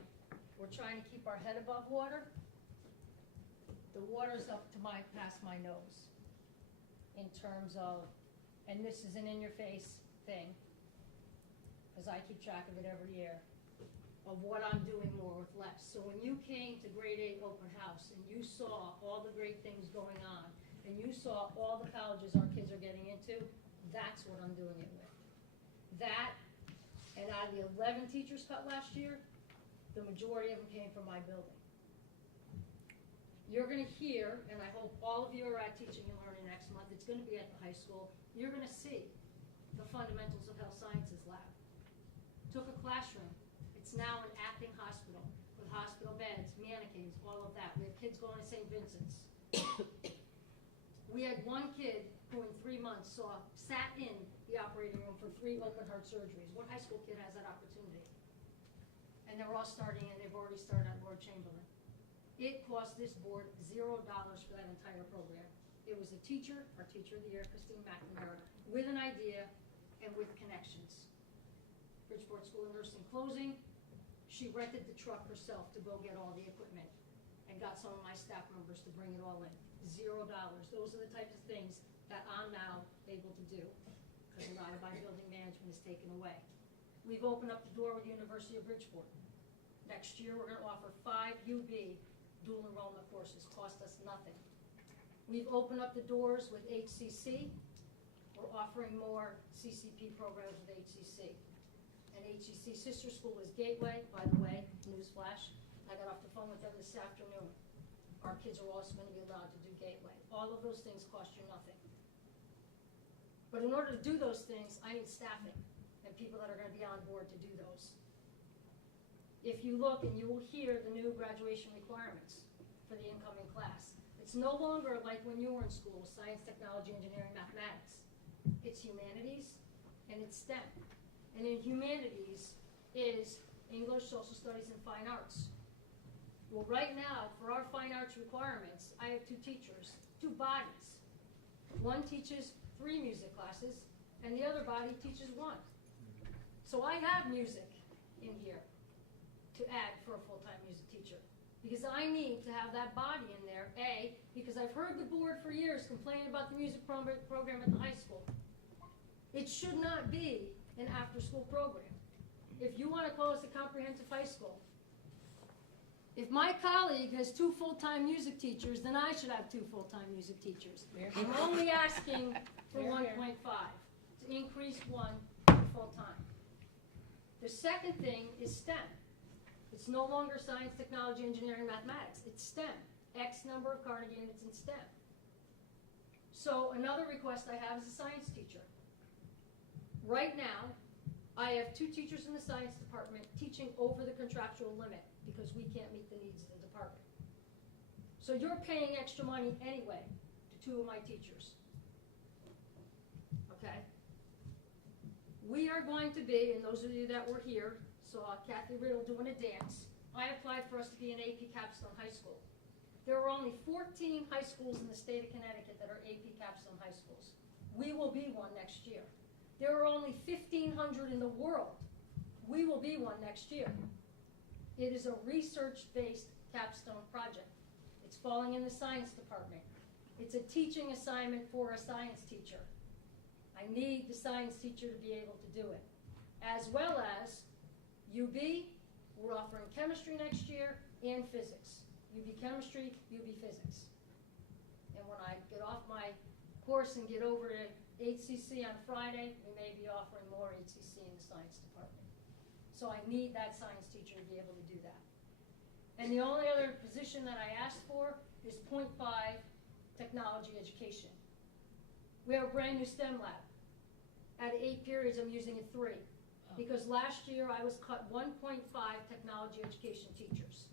we're trying to keep our head above water. The water's up to past my nose in terms of, and this is an in-your-face thing, because I keep track of it every year, of what I'm doing more with less. So when you came to grade 8 open house and you saw all the great things going on, and you saw all the colleges our kids are getting into, that's what I'm doing it with. That, and out of the 11 teachers cut last year, the majority of them came from my building. You're going to hear, and I hope all of you are at Teaching and Learning next month, it's going to be at the high school, you're going to see the fundamentals of health sciences lab. Took a classroom. It's now an acting hospital with hospital beds, mannequins, all of that. We have kids going to St. Vincent's. We had one kid who in 3 months sat in the operating room for 3 open heart surgeries. What high school kid has that opportunity? And they're all starting, and they've already started at Lord Chamberlain. It cost this board $0 for that entire program. It was a teacher, our teacher of the year, Christine McNamara, with an idea and with connections. Bridgeport School of Nursing closing, she rented the truck herself to go get all the equipment and got some of my staff members to bring it all in. $0. Those are the types of things that I'm now able to do because a lot of my building management is taken away. We've opened up the door with the University of Bridgeport. Next year, we're going to offer 5 UB dual enrollment courses, cost us nothing. We've opened up the doors with HCC. We're offering more CCP programs with HCC. And HCC sister school is Gateway, by the way, newsflash. I got off the phone with them this afternoon. Our kids are also going to be allowed to do Gateway. All of those things cost you nothing. But in order to do those things, I need staffing and people that are going to be on board to do those. If you look, and you will hear the new graduation requirements for the incoming class. It's no longer like when you were in school, science, technology, engineering, mathematics. It's humanities and it's STEM. And in humanities is English, social studies, and fine arts. Well, right now, for our fine arts requirements, I have 2 teachers, 2 bodies. One teaches 3 music classes, and the other body teaches 1. So I have music in here to add for a full-time music teacher. Because I need to have that body in there, A, because I've heard the board for years complain about the music program at the high school. It should not be an after-school program. If you want to call us a comprehensive high school, if my colleague has 2 full-time music teachers, then I should have 2 full-time music teachers. I'm only asking for 1.5, to increase 1 full-time. The second thing is STEM. It's no longer science, technology, engineering, mathematics. It's STEM. X number of Carnegie units in STEM. So another request I have is a science teacher. Right now, I have 2 teachers in the science department teaching over the contractual limit because we can't meet the needs of the department. So you're paying extra money anyway to 2 of my teachers. Okay? We are going to be, and those of you that were here saw Kathy Riddle doing a dance. I applied for us to be an AP Capstone High School. There are only 14 high schools in the state of Connecticut that are AP Capstone High Schools. We will be one next year. There are only 1,500 in the world. We will be one next year. It is a research-based capstone project. It's falling in the science department. It's a teaching assignment for a science teacher. I need the science teacher to be able to do it. As well as UB, we're offering chemistry next year and physics. UB chemistry, UB physics. And when I get off my course and get over to HCC on Friday, we may be offering more HCC in the science department. So I need that science teacher to be able to do that. And the only other position that I asked for is .5 technology education. We have a brand new STEM lab. Out of 8 periods, I'm using it 3. Because last year I was cut 1.5 technology education teachers.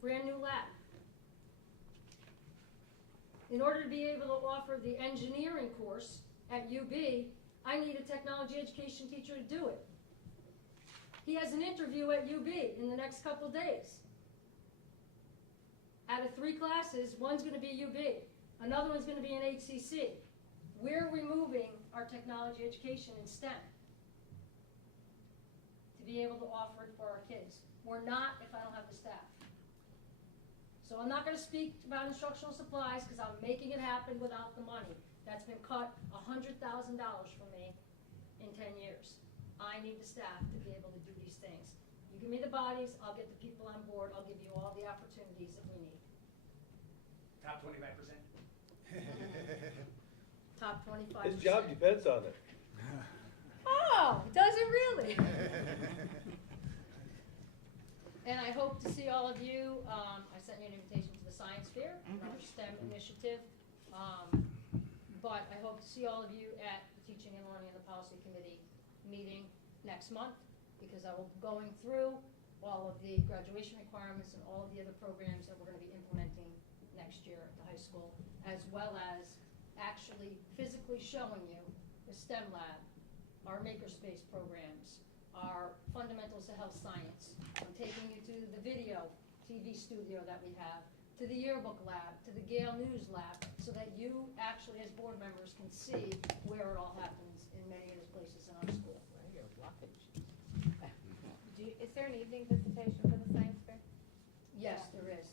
Brand new lab. In order to be able to offer the engineering course at UB, I need a technology education teacher to do it. He has an interview at UB in the next couple days. Out of 3 classes, one's going to be UB. Another one's going to be an HCC. We're removing our technology education in STEM to be able to offer it for our kids. We're not if I don't have the staff. So I'm not going to speak about instructional supplies because I'm making it happen without the money. That's been cut $100,000 from me in 10 years. I need the staff to be able to do these things. You give me the bodies, I'll get the people on board, I'll give you all the opportunities that we need. Top 25%. Top 25%. His job depends on it. Oh, does it really? And I hope to see all of you. I sent you an invitation to the science fair, our STEM initiative. But I hope to see all of you at the Teaching and Learning and the Policy Committee meeting next month, because I will be going through all of the graduation requirements and all of the other programs that we're going to be implementing next year at the high school, as well as actually physically showing you the STEM lab, our makerspace programs, our fundamentals of health science. I'm taking you to the video TV studio that we have, to the yearbook lab, to the Gale News lab, so that you actually as board members can see where it all happens in many of those places in our school. Is there an evening visitation for the science fair? Yes, there is.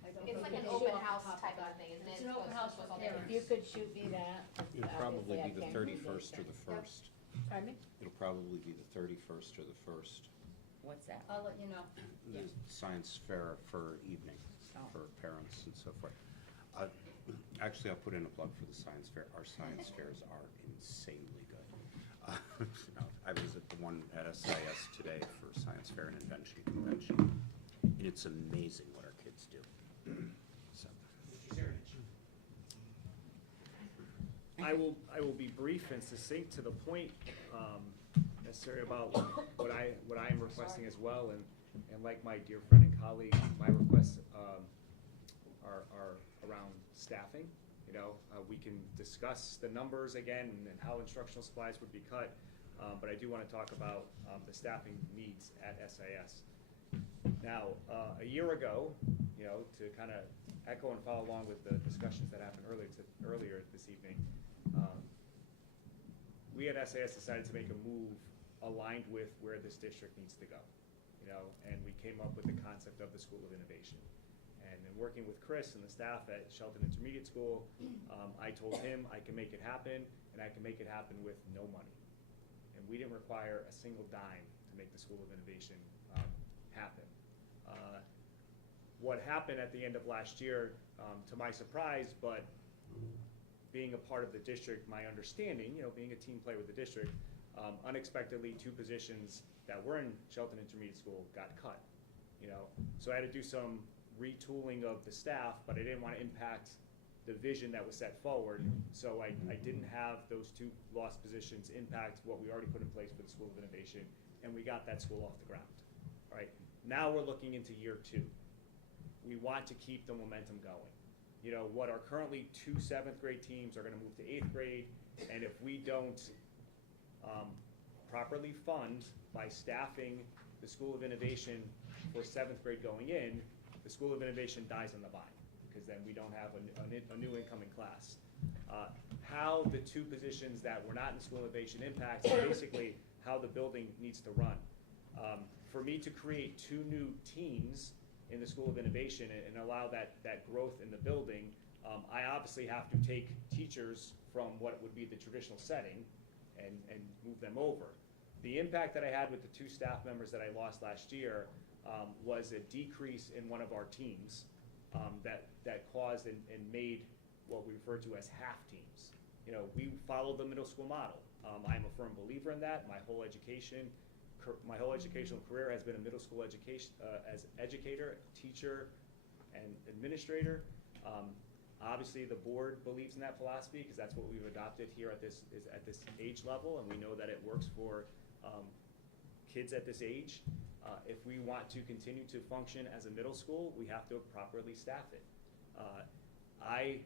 I don't It's know like the an date open off the house top of type that. of thing, isn't it? It's an open house for parents. If you could shoot me that. It'll probably obviously be I the can't do 31st or these the things. 1st. Pardon me? It'll probably be the 31st or the 1st. What's that? I'll let you know. The science fair for evening, Oh. for parents and so forth. Actually, I'll put in a plug for the science fair. Our science fairs are insanely good. I was at the one at SIS today for science fair and invention convention, and it's amazing what our kids do. So. I will be brief and succinct to the point, necessary about what I am requesting as well, and like my dear friend and colleague, my requests are around staffing. We can discuss the numbers again and how instructional supplies would be cut, but I do want to talk about the staffing needs at SIS. Now, a year ago, to kind of echo and follow along with the discussions that happened earlier this evening, we at SIS decided to make a move aligned with where this district needs to go, and we came up with the concept of the School of Innovation. And in working with Chris and the staff at Shelton Intermediate School, I told him I can make it happen, and I can make it happen with no money. And we didn't require a single dime to make the School of Innovation happen. What happened at the end of last year, to my surprise, but being a part of the district, my understanding, being a team player with the district, unexpectedly 2 positions that were in Shelton Intermediate School got cut. So I had to do some retooling of the staff, but I didn't want to impact the vision that was set forward. So I didn't have those 2 lost positions impact what we already put in place for the School of Innovation, and we got that school off the ground. All right, now we're looking into year 2. We want to keep the momentum going. What are currently 2 7th grade teams are going to move to 8th grade, and if we don't properly fund by staffing the School of Innovation for 7th grade going in, the School of Innovation dies on the vine, because then we don't have a new incoming class. How the two positions that were not in School of Innovation impacts basically how the building needs to run. For me to create 2 new teams in the School of Innovation and allow that growth in the building, I obviously have to take teachers from what would be the traditional setting and move them over. The impact that I had with the 2 staff members that I lost last year was a decrease in one of our teams that caused and made what we refer to as half teams. You know, we follow the middle school model. I'm a firm believer in that. My whole educational career has been a middle school education as educator, teacher, and administrator. Obviously, the board believes in that philosophy because that's what we've adopted here at this age level, and we know that it works for kids at this age. If we want to continue to function as a middle school, we have to properly staff it. I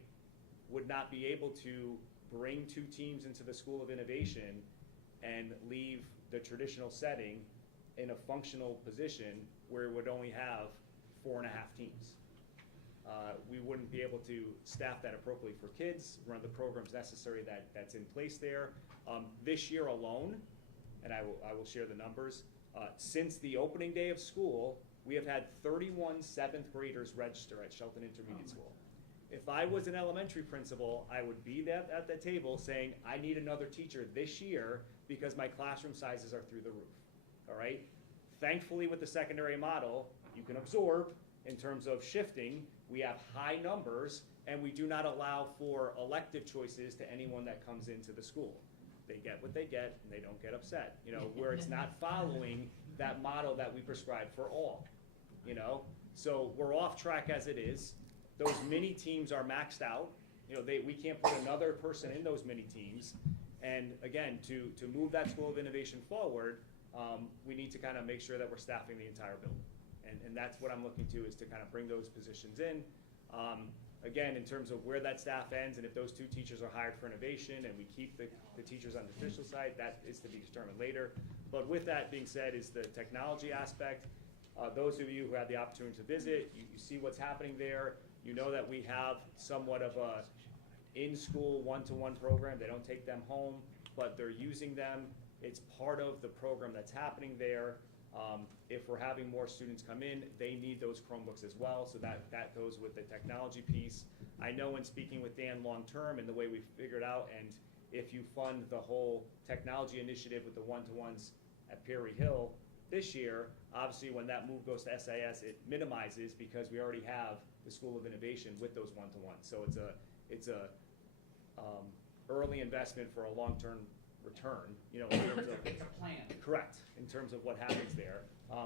would not be able to bring 2 teams into the School of Innovation and leave the traditional setting in a functional position where it would only have 4.5 teams. We wouldn't be able to staff that appropriately for kids, run the programs necessary that's in place there. This year alone, and I will share the numbers, since the opening day of school, we have had 31 7th graders register at Shelton Intermediate School. If I was an elementary principal, I would be at the table saying, I need another teacher this year because my classroom sizes are through the roof, all right? Thankfully, with the secondary model, you can absorb in terms of shifting. We have high numbers, and we do not allow for elective choices to anyone that comes into the school. They get what they get, and they don't get upset, you know, where it's not following that model that we prescribe for all, you know? So we're off track as it is. Those mini teams are maxed out. You know, we can't put another person in those mini teams. And again, to move that School of Innovation forward, we need to kind of make sure that we're staffing the entire building. And that's what I'm looking to, is to kind of bring those positions in. Again, in terms of where that staff ends, and if those 2 teachers are hired for innovation and we keep the teachers on the official side, that is to be determined later. But with that being said is the technology aspect. Those of you who had the opportunity to visit, you see what's happening there. You know that we have somewhat of a in-school one-to-one program. They don't take them home, but they're using them. It's part of the program that's happening there. If we're having more students come in, they need those Chromebooks as well, so that goes with the technology piece. I know in speaking with Dan long-term and the way we've figured out, and if you fund the whole technology initiative with the one-to-ones at Perry Hill this year, obviously when that move goes to SIS, it minimizes because we already have the School of Innovation with those one-to-ones. So it's a early investment for a long-term return, you know, in terms of It's a plan. correct in terms of what happens there.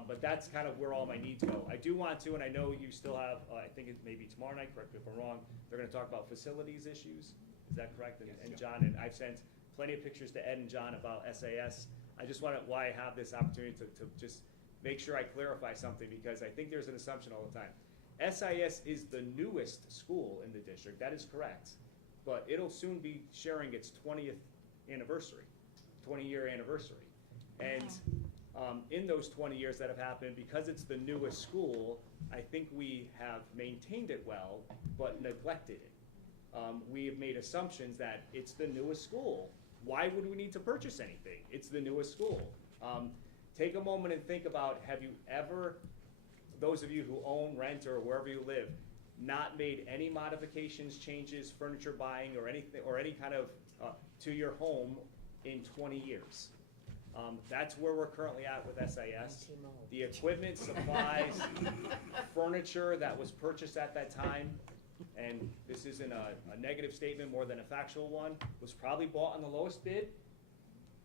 But that's kind of where all my needs go. I do want to, and I know you still have, I think it may be tomorrow night, correct me if I'm wrong, they're going to talk about facilities issues. Is that correct? And John, and I've sent plenty of pictures to Ed and John about SAS. I just want to, why I have this opportunity to just make sure I clarify something, because I think there's an assumption all the time. SIS is the newest school in the district. That is correct. But it'll soon be sharing its 20th anniversary, 20-year anniversary. And in those 20 years that have happened, because it's the newest school, I think we have maintained it well, but neglected it. We have made assumptions that it's the newest school. Why would we need to purchase anything? It's the newest school. Take a moment and think about, have you ever, those of you who own, rent, or wherever you live, not made any modifications, changes, furniture buying, or anything, or any kind of to your home in 20 years? That's where we're currently at with SIS. The equipment, supplies, furniture that was purchased at that time, and this isn't a negative statement more than a factual one, was probably bought on the lowest bid,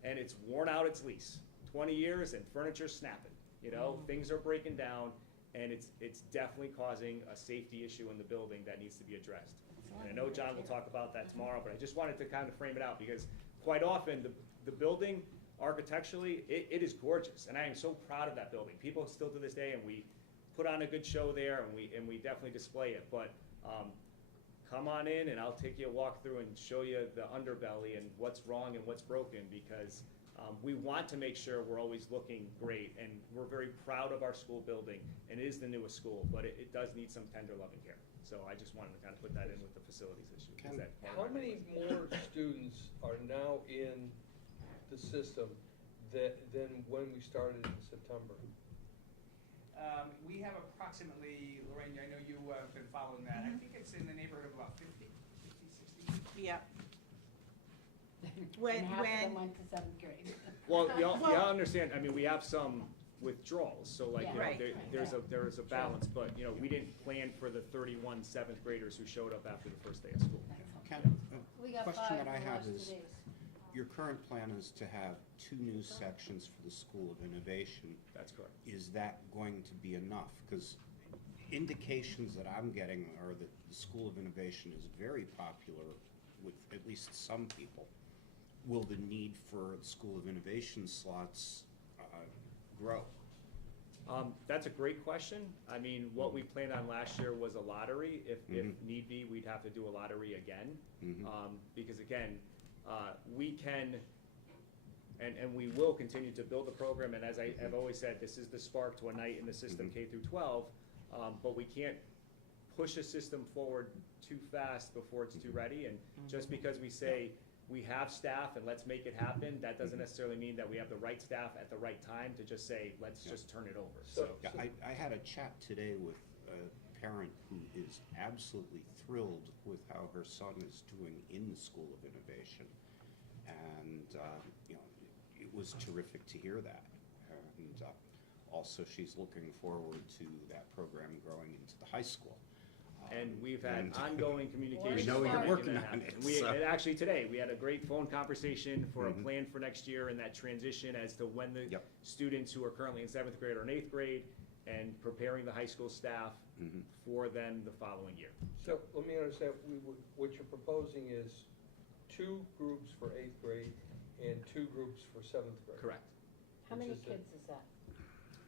and it's worn out its lease. 20 years and furniture's snapping. You know, things are breaking down, and it's definitely causing a safety issue in the building that needs to be addressed. And I know John will talk about that tomorrow, but I just wanted to kind of frame it out, because quite often the building, architecturally, it is gorgeous, and I am so proud of that building. People still to this day, and we put on a good show there, and we definitely display it. But come on in, and I'll take you a walk through and show you the underbelly and what's wrong and what's broken, because We want to make sure we're always looking great, and we're very proud of our school building, and it is the newest school, but it does need some tender loving care. So I just wanted to kind of put that in with the facilities issue. Is that part How of my many list? more students are now in the system than when we started in September? We have approximately, Lorraine, I know you have been following that, I think it's in the neighborhood of about 50, 60. Yep. And half of them went to seventh grade. Well, y'all understand, I mean, we have some withdrawals, so like, Yeah. you know, Right. there's a balance, but, you know, we didn't plan for the 31 seventh graders who showed up after the first day of school. Ken, We a got question 5 that I in the have last 2 is, days. your current plan is to have 2 new sections for the School of Innovation. That's correct. Is that going to be enough? Because indications that I'm getting are that the School of Innovation is very popular with at least some people. Will the need for the School of Innovation slots grow? That's a great question. I mean, what we planned on last year was a lottery. If need be, we'd have to do a lottery again. Because again, we can and we will continue to build the program, and as I have always said, this is the spark to a night in the system K through 12, but we can't push a system forward too fast before it's too ready, and just because we say we have staff and let's make it happen, that doesn't necessarily mean that we have the right staff at the right time to just say, let's just turn it over. So Yeah, I had a chat today with a parent who is absolutely thrilled with how her son is doing in the School of Innovation. And, you know, it was terrific to hear that. And also she's looking forward to that program growing into the high school. And we've had And ongoing communication. we know you're about working making that on happen. it, We, so. and actually today, we had a great phone conversation for a plan for next year and that transition as to when the Yep. students who are currently in 7th grade or in 8th grade and preparing the high school staff for them the following year. So let me understand, what you're proposing is 2 groups for 8th grade and 2 groups for 7th grade? Correct. How many Which is the- kids is that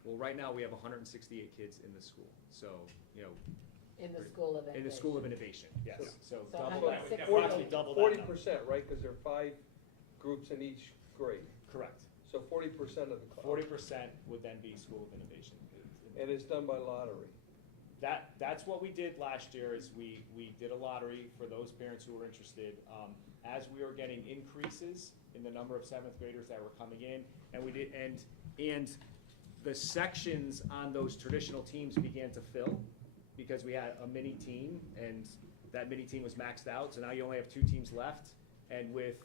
Well, right now, we have 168 kids in the school, so, you know, in the School of Innovation? in the School of Innovation, yes. So So double that, 168. approximately double that number. 40%, right, because there are 5 groups in each grade, Correct. so 40% of the class. 40% would then be School of Innovation. And it's done by lottery. That's what we did last year, is we did a lottery for those parents who were interested. As we were getting increases in the number of 7th graders that were coming in, and we did, and the sections on those traditional teams began to fill, because we had a mini team, and that mini team was maxed out, so now you only have 2 teams left, and with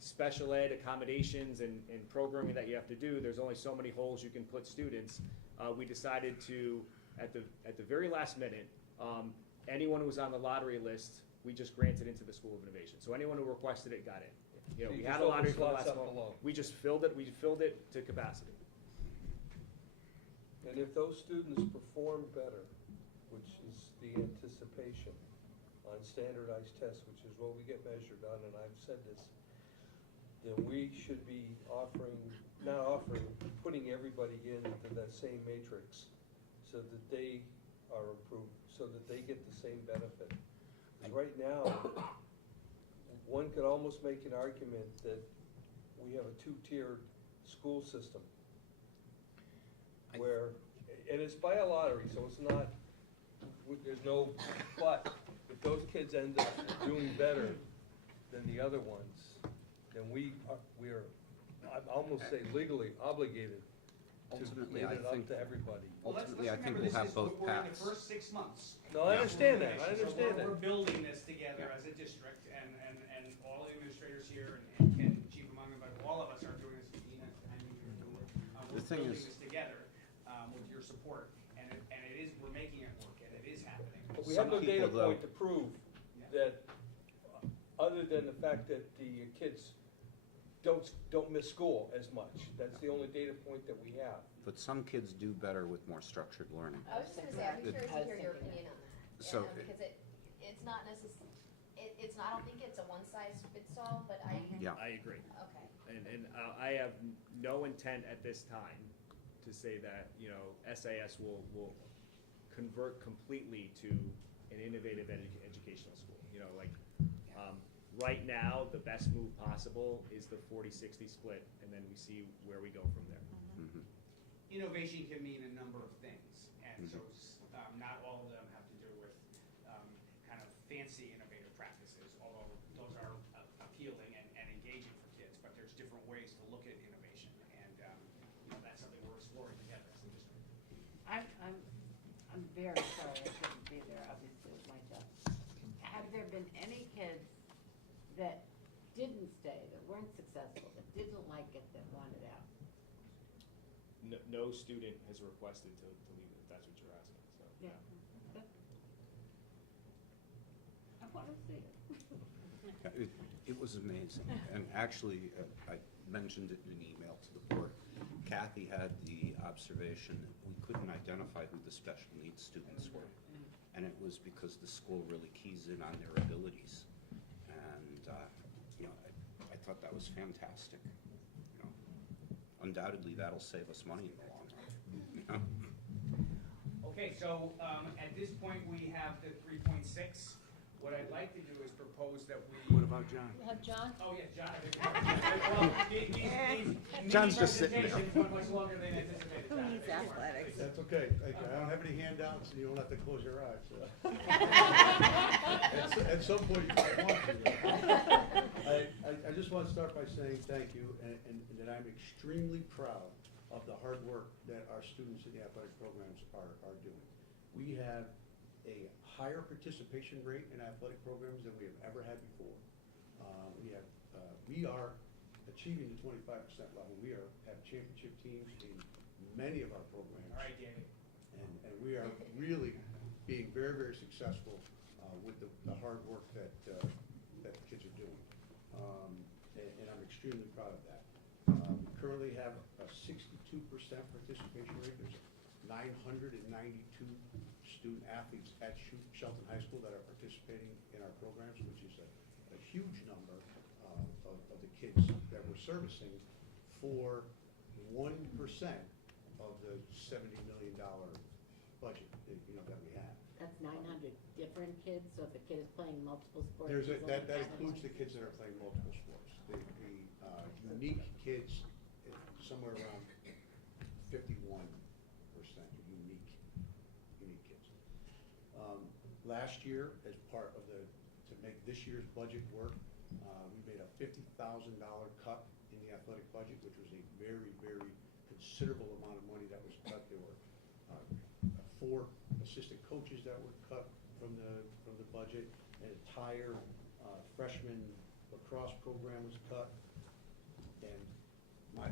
special ed accommodations and programming that you have to do, there's only so many holes you can put students. We decided to, at the very last minute, anyone who was on the lottery list, we just granted into the School of Innovation. So anyone who requested it got in. You know, So you we just had a opened lottery for the slots last up month. below. We just filled it to capacity. And if those students perform better, which is the anticipation on standardized tests, which is what we get measured on, and I've said this, then we should be putting everybody into that same matrix so that they are improved, so that they get the same benefit. 'Cause right now, one could almost make an argument that we have a 2-tiered school system where, and it's by a lottery, so it's not, there's no, but if those kids end up doing better than the other ones, then we are, I'd almost say legally obligated to Ultimately, give I it up think- to everybody. Well, let's Ultimately, I think remember we'll this have is- both we're in the paths. first 6 months. No, I understand that, I So understand we're that. building this together as a district, and all the administrators here, and Ken, chief among them, but all of us are doing this, Dina, I know you're doing it. We're The thing building is- this together, with your support, and it is, we're making it work, and it is happening. But we have no Some data people, though- point to prove that, other than the fact that the kids don't miss school as much. That's the only data point that we have. But some kids do better with more structured learning. I was just gonna say, I'm curious to hear your opinion on that. So- Because it's not it's not, I don't think it's a one-size-fits-all, but Yeah. I agree. okay. And I have no intent at this time to say that, you know, SAS will convert completely to an innovative educational school. You know, like, Right now, the best move possible is the 40-60 split, and then we see where we go from there. Innovation can mean a number of things, and so not all of them have to do with kind of fancy innovative practices, although those are appealing and engaging for kids, but there's different ways to look at innovation, and that's something we're exploring together as a district. I'm very sorry I couldn't be there, obviously, with my job. Have there been any kids that didn't stay, that weren't successful, that didn't like it, that wanted out? No student has requested to leave, if that's what you're asking, so. Yeah. I want to see it. It was amazing, and actually, I mentioned it in an email to the board. Kathy had the observation that we couldn't identify who the special needs students were, and it was because the school really keys in on their abilities, and I thought that was fantastic. Undoubtedly, that'll save us money in the long run. Okay, so at this point, we have the 3.6. What I'd like to do is propose that we. What about John? You have John? Oh, yeah, John. John's just sitting there. Went much longer than anticipated. Who needs athletics? That's okay. I don't have any handouts, and you don't have to close your eyes. So. At some point, you might want to. I just want to start by saying thank you, and that I'm extremely proud of the hard work that our students in the athletic programs are doing. We have a higher participation rate in athletic programs than we have ever had before. We are achieving the 25% level. We have championship teams in many of our programs. All right, David. And we are really being very, very successful with the hard work that the kids are doing. And I'm extremely proud of that. We currently have a 62% participation rate. There's 992 student athletes at Shelton High School that are participating in our programs, which is a huge number of the kids that we're servicing for 1% of the $70 million budget that we have. That's 900 different kids, so if a kid is playing multiple sports. That includes the kids that are playing multiple sports. The unique kids, somewhere around 51% unique kids. Last year, as part of to make this year's budget work, we made a $50,000 cut in the athletic budget, which was a very, very considerable amount of money that was cut. There were 4 assistant coaches that were cut from the budget. An entire freshman lacrosse program was cut. And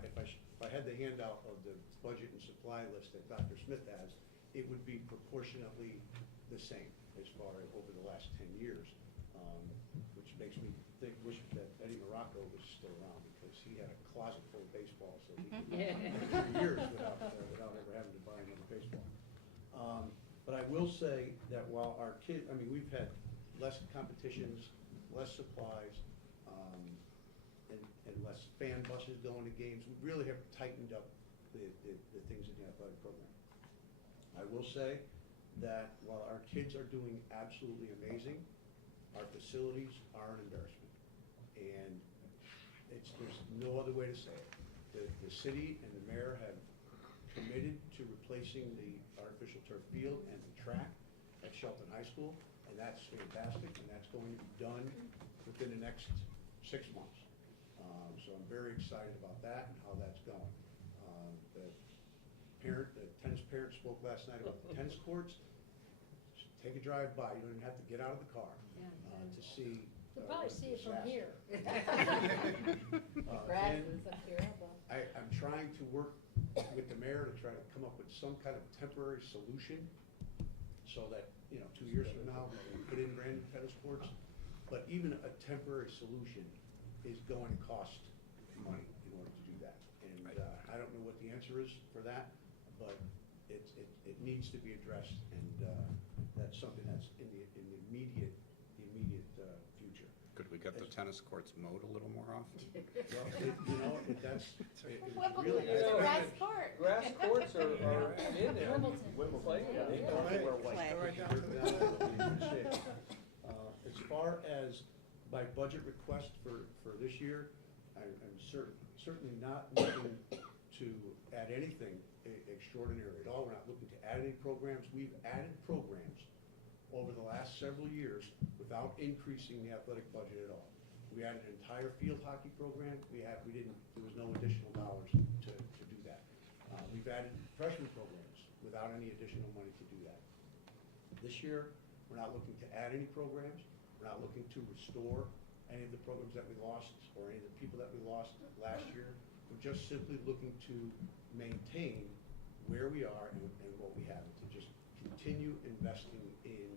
if I had the handout of the budget and supply list that Dr. Smith has, it would be proportionately the same as far as over the last 10 years, which makes me wish that Eddie Morocco was still around, because he had a closet full of baseball, so he could go for years without ever having to buy another baseball. But I will say that while our kids, we've had less competitions, less supplies, and less fan buses going to games. We really have tightened up the things in the athletic program. I will say that while our kids are doing absolutely amazing, our facilities are an embarrassment. And there's no other way to say it. The city and the mayor have committed to replacing the artificial turf field and the track at Shelton High School, and that's fantastic, and that's going to be done within the next 6 months. So I'm very excited about that and how that's going. The tennis parent spoke last night about the tennis courts. Just take a drive by. You don't even have to get out of the car to see. You'll probably see it from here. I'm trying to work with the mayor to try to come up with some kind of temporary solution so that, 2 years from now, we can put in brand new tennis courts. But even a temporary solution is going to cost money in order to do that. And I don't know what the answer is for that, but it needs to be addressed, and that's something that's in the immediate future. Could we get the tennis courts mowed a little more often? Well, that's Really, it's a grass court. Grass courts are in there. Wimbledon. As far as by certified budget request for this year, I'm certainly not looking to add anything extraordinary at all. We're not looking to add any programs. We've added programs over the last several years without increasing the athletic budget at all. We added an entire field hockey program. There was no additional dollars to do that. We've added freshman programs without any additional money to do that. This year, we're not looking to add any programs. We're not looking to restore any of the programs that we lost or any of the people that we lost last year. We're just simply looking to maintain where we are and what we have, and to just continue investing in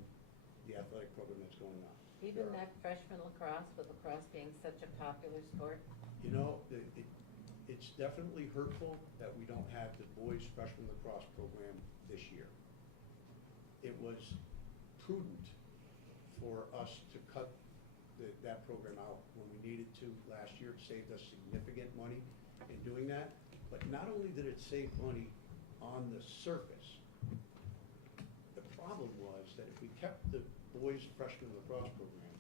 the athletic program that's going on. Even that freshman lacrosse, with lacrosse being such a popular sport? You know, it's definitely hurtful that we don't have the boys freshman lacrosse program this year. It was prudent for us to cut that program out when we needed to last year. It saved us significant money in doing that. But not only did it save money on the surface, the problem was that if we kept the boys freshman lacrosse program,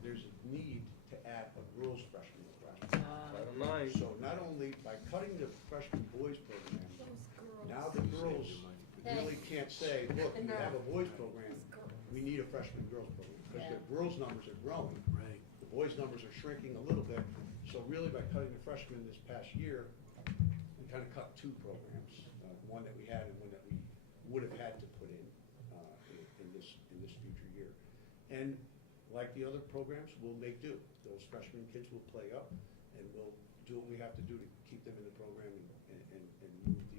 there's a need to add a girls freshman lacrosse program. So not only by cutting the freshman boys program, now the girls really can't say, look, we have a boys program, we need a freshman girls program, because the girls' numbers are growing. Right. The boys' numbers are shrinking a little bit, so really by cutting the freshmen this past year, we kind of cut two programs, one that we had and one that we would have had to put in this future year. And like the other programs, we'll make do. Those freshman kids will play up, and we'll do what we have to do to keep them in the program and move the.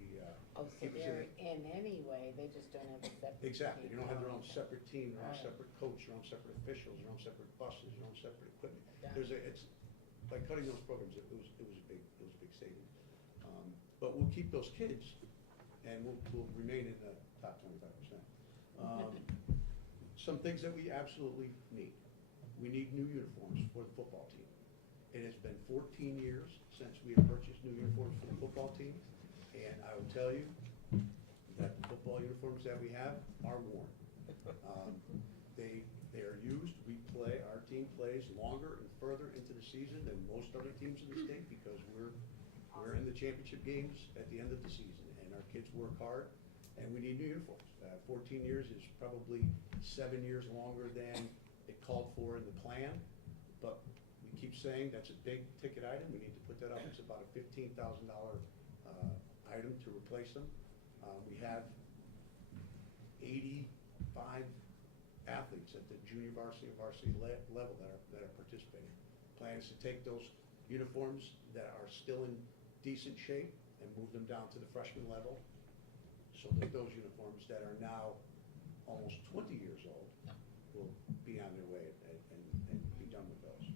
Oh, so they're in anyway, they just don't have a separate. Exactly, team. you don't have their own separate team, their own Right. separate coach, their own separate officials, their own separate buses, their own separate equipment. Yeah. By cutting those programs, it was a big savings. But we'll keep those kids, and we'll remain in the top 25%. Some things that we absolutely need. We need new uniforms for the football team. It has been 14 years since we have purchased new uniforms for the football team, and I will tell you that the football uniforms that we have are worn. They are used. Our team plays longer and further into the season than most other teams in the state because we're in the championship games at the end of the season, and our kids work hard, and we need new uniforms. 14 years is probably 7 years longer than it called for in the plan, but we keep saying that's a big ticket item. We need to put that up. It's about a $15,000 item to replace them. We have 85 athletes at the junior varsity and varsity level that are participating. Plan is to take those uniforms that are still in decent shape and move them down to the freshman level, so that those uniforms that are now almost 20 years old will be on their way and be done with those.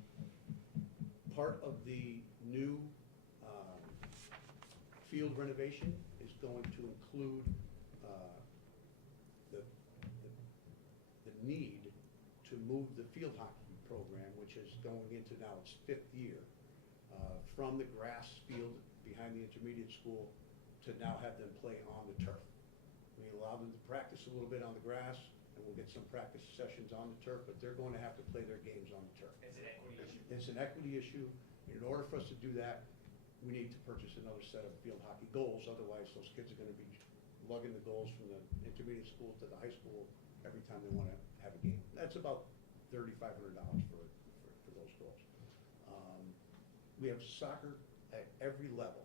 Part of the new field renovation is going to include the need to move the field hockey program, which is going into now its 5th year, from the grass field behind the intermediate school to now have them play on the turf. We allow them to practice a little bit on the grass, and we'll get some practice sessions on the turf, but they're going to have to play their games on the turf. It's an equity issue. It's an equity issue. In order for us to do that, we need to purchase another set of field hockey goals, otherwise those kids are gonna be lugging the goals from the intermediate school to the high school every time they wanna have a game. That's about $3,500 for those goals. We have soccer at every level,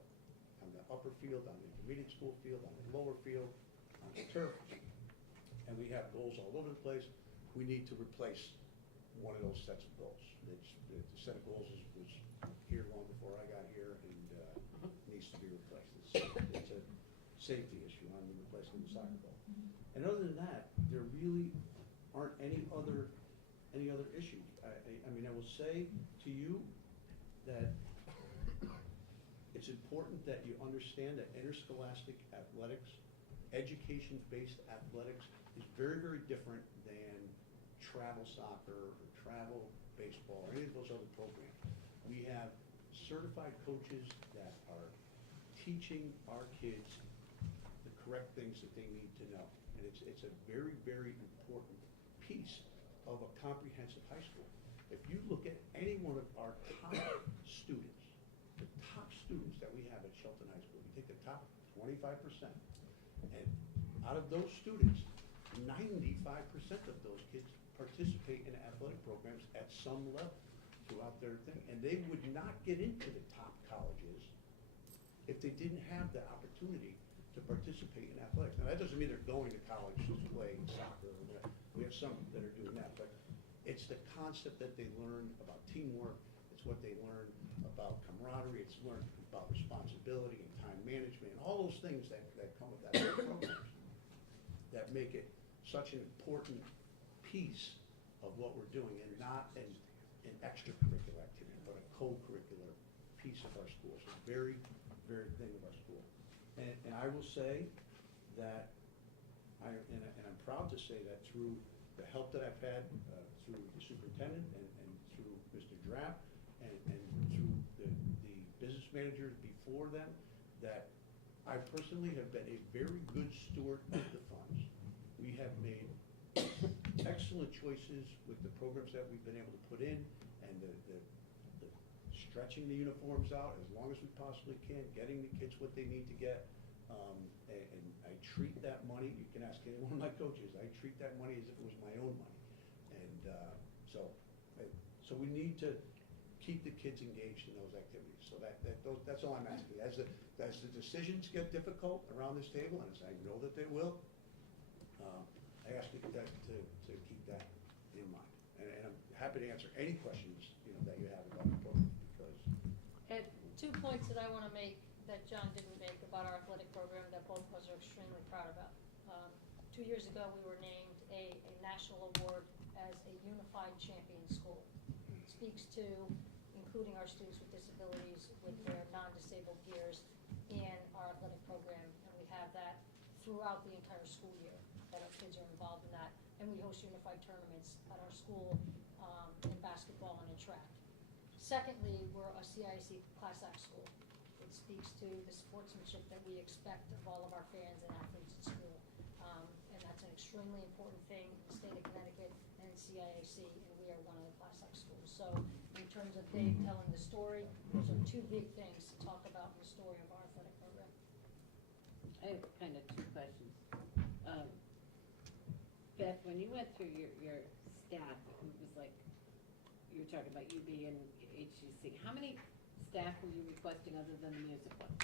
on the upper field, on the intermediate school field, on the lower field, on the turf, and we have goals all over the place. We need to replace one of those sets of goals. The set of goals was here long before I got here and needs to be replaced. It's a safety issue on replacing the soccer goal. And other than that, there really aren't any other issues. I mean, I will say to you that it's important that you understand that interscholastic athletics, education-based athletics, is very, very different than travel soccer or travel baseball or any of those other programs. We have certified coaches that are teaching our kids the correct things that they need to know. And it's a very, very important piece of a comprehensive high school. If you look at any one of our top students, the top students that we have at Shelton High School, you take the top 25%, and out of those students, 95% of those kids participate in athletic programs at some level throughout their thing. And they would not get into the top colleges if they didn't have the opportunity to participate in athletics. Now, that doesn't mean they're going to college to play soccer. We have some that are doing that, but it's the concept that they learn about teamwork. It's what they learn about camaraderie. It's learned about responsibility and time management and all those things that come with that programs that make it such an important piece of what we're doing, and not an extracurricular activity, but a co-curricular piece of our school. So very, very thing of our school. And I will say that, and I'm proud to say that through the help that I've had through the superintendent and through Mr. Drapp and through the business managers before them, that I personally have been a very good steward of the funds. We have made excellent choices with the programs that we've been able to put in, and the stretching the uniforms out as long as we possibly can, getting the kids what they need to get. And I treat that money, you can ask any one of my coaches, I treat that money as if it was my own money. And so we need to keep the kids engaged in those activities. So that's all I'm asking. As the decisions get difficult around this table, and as I know that they will, I ask you to keep that in mind. And I'm happy to answer any questions that you have about the program, because Ed, 2 points that I want to make that John didn't make about our athletic program that both of us are extremely proud about. 2 years ago, we were named a national award as a unified champion school. It speaks to including our students with disabilities with their non-disabled peers in our athletic program, and we have that throughout the entire school year, that our kids are involved in that. And we host unified tournaments at our school in basketball and in track. Secondly, we're a CIAC Class Act school. It speaks to the sportsmanship that we expect of all of our fans and athletes at school. And that's an extremely important thing in the state of Connecticut and in CIAC, and we are one of the Class Act schools. So in terms of Dave telling the story, those are two big things to talk about in the story of our athletic program. I have kind of two questions. Beth, when you went through your staff, it was like, you were talking about UB and HGC. How many staff were you requesting other than the music one?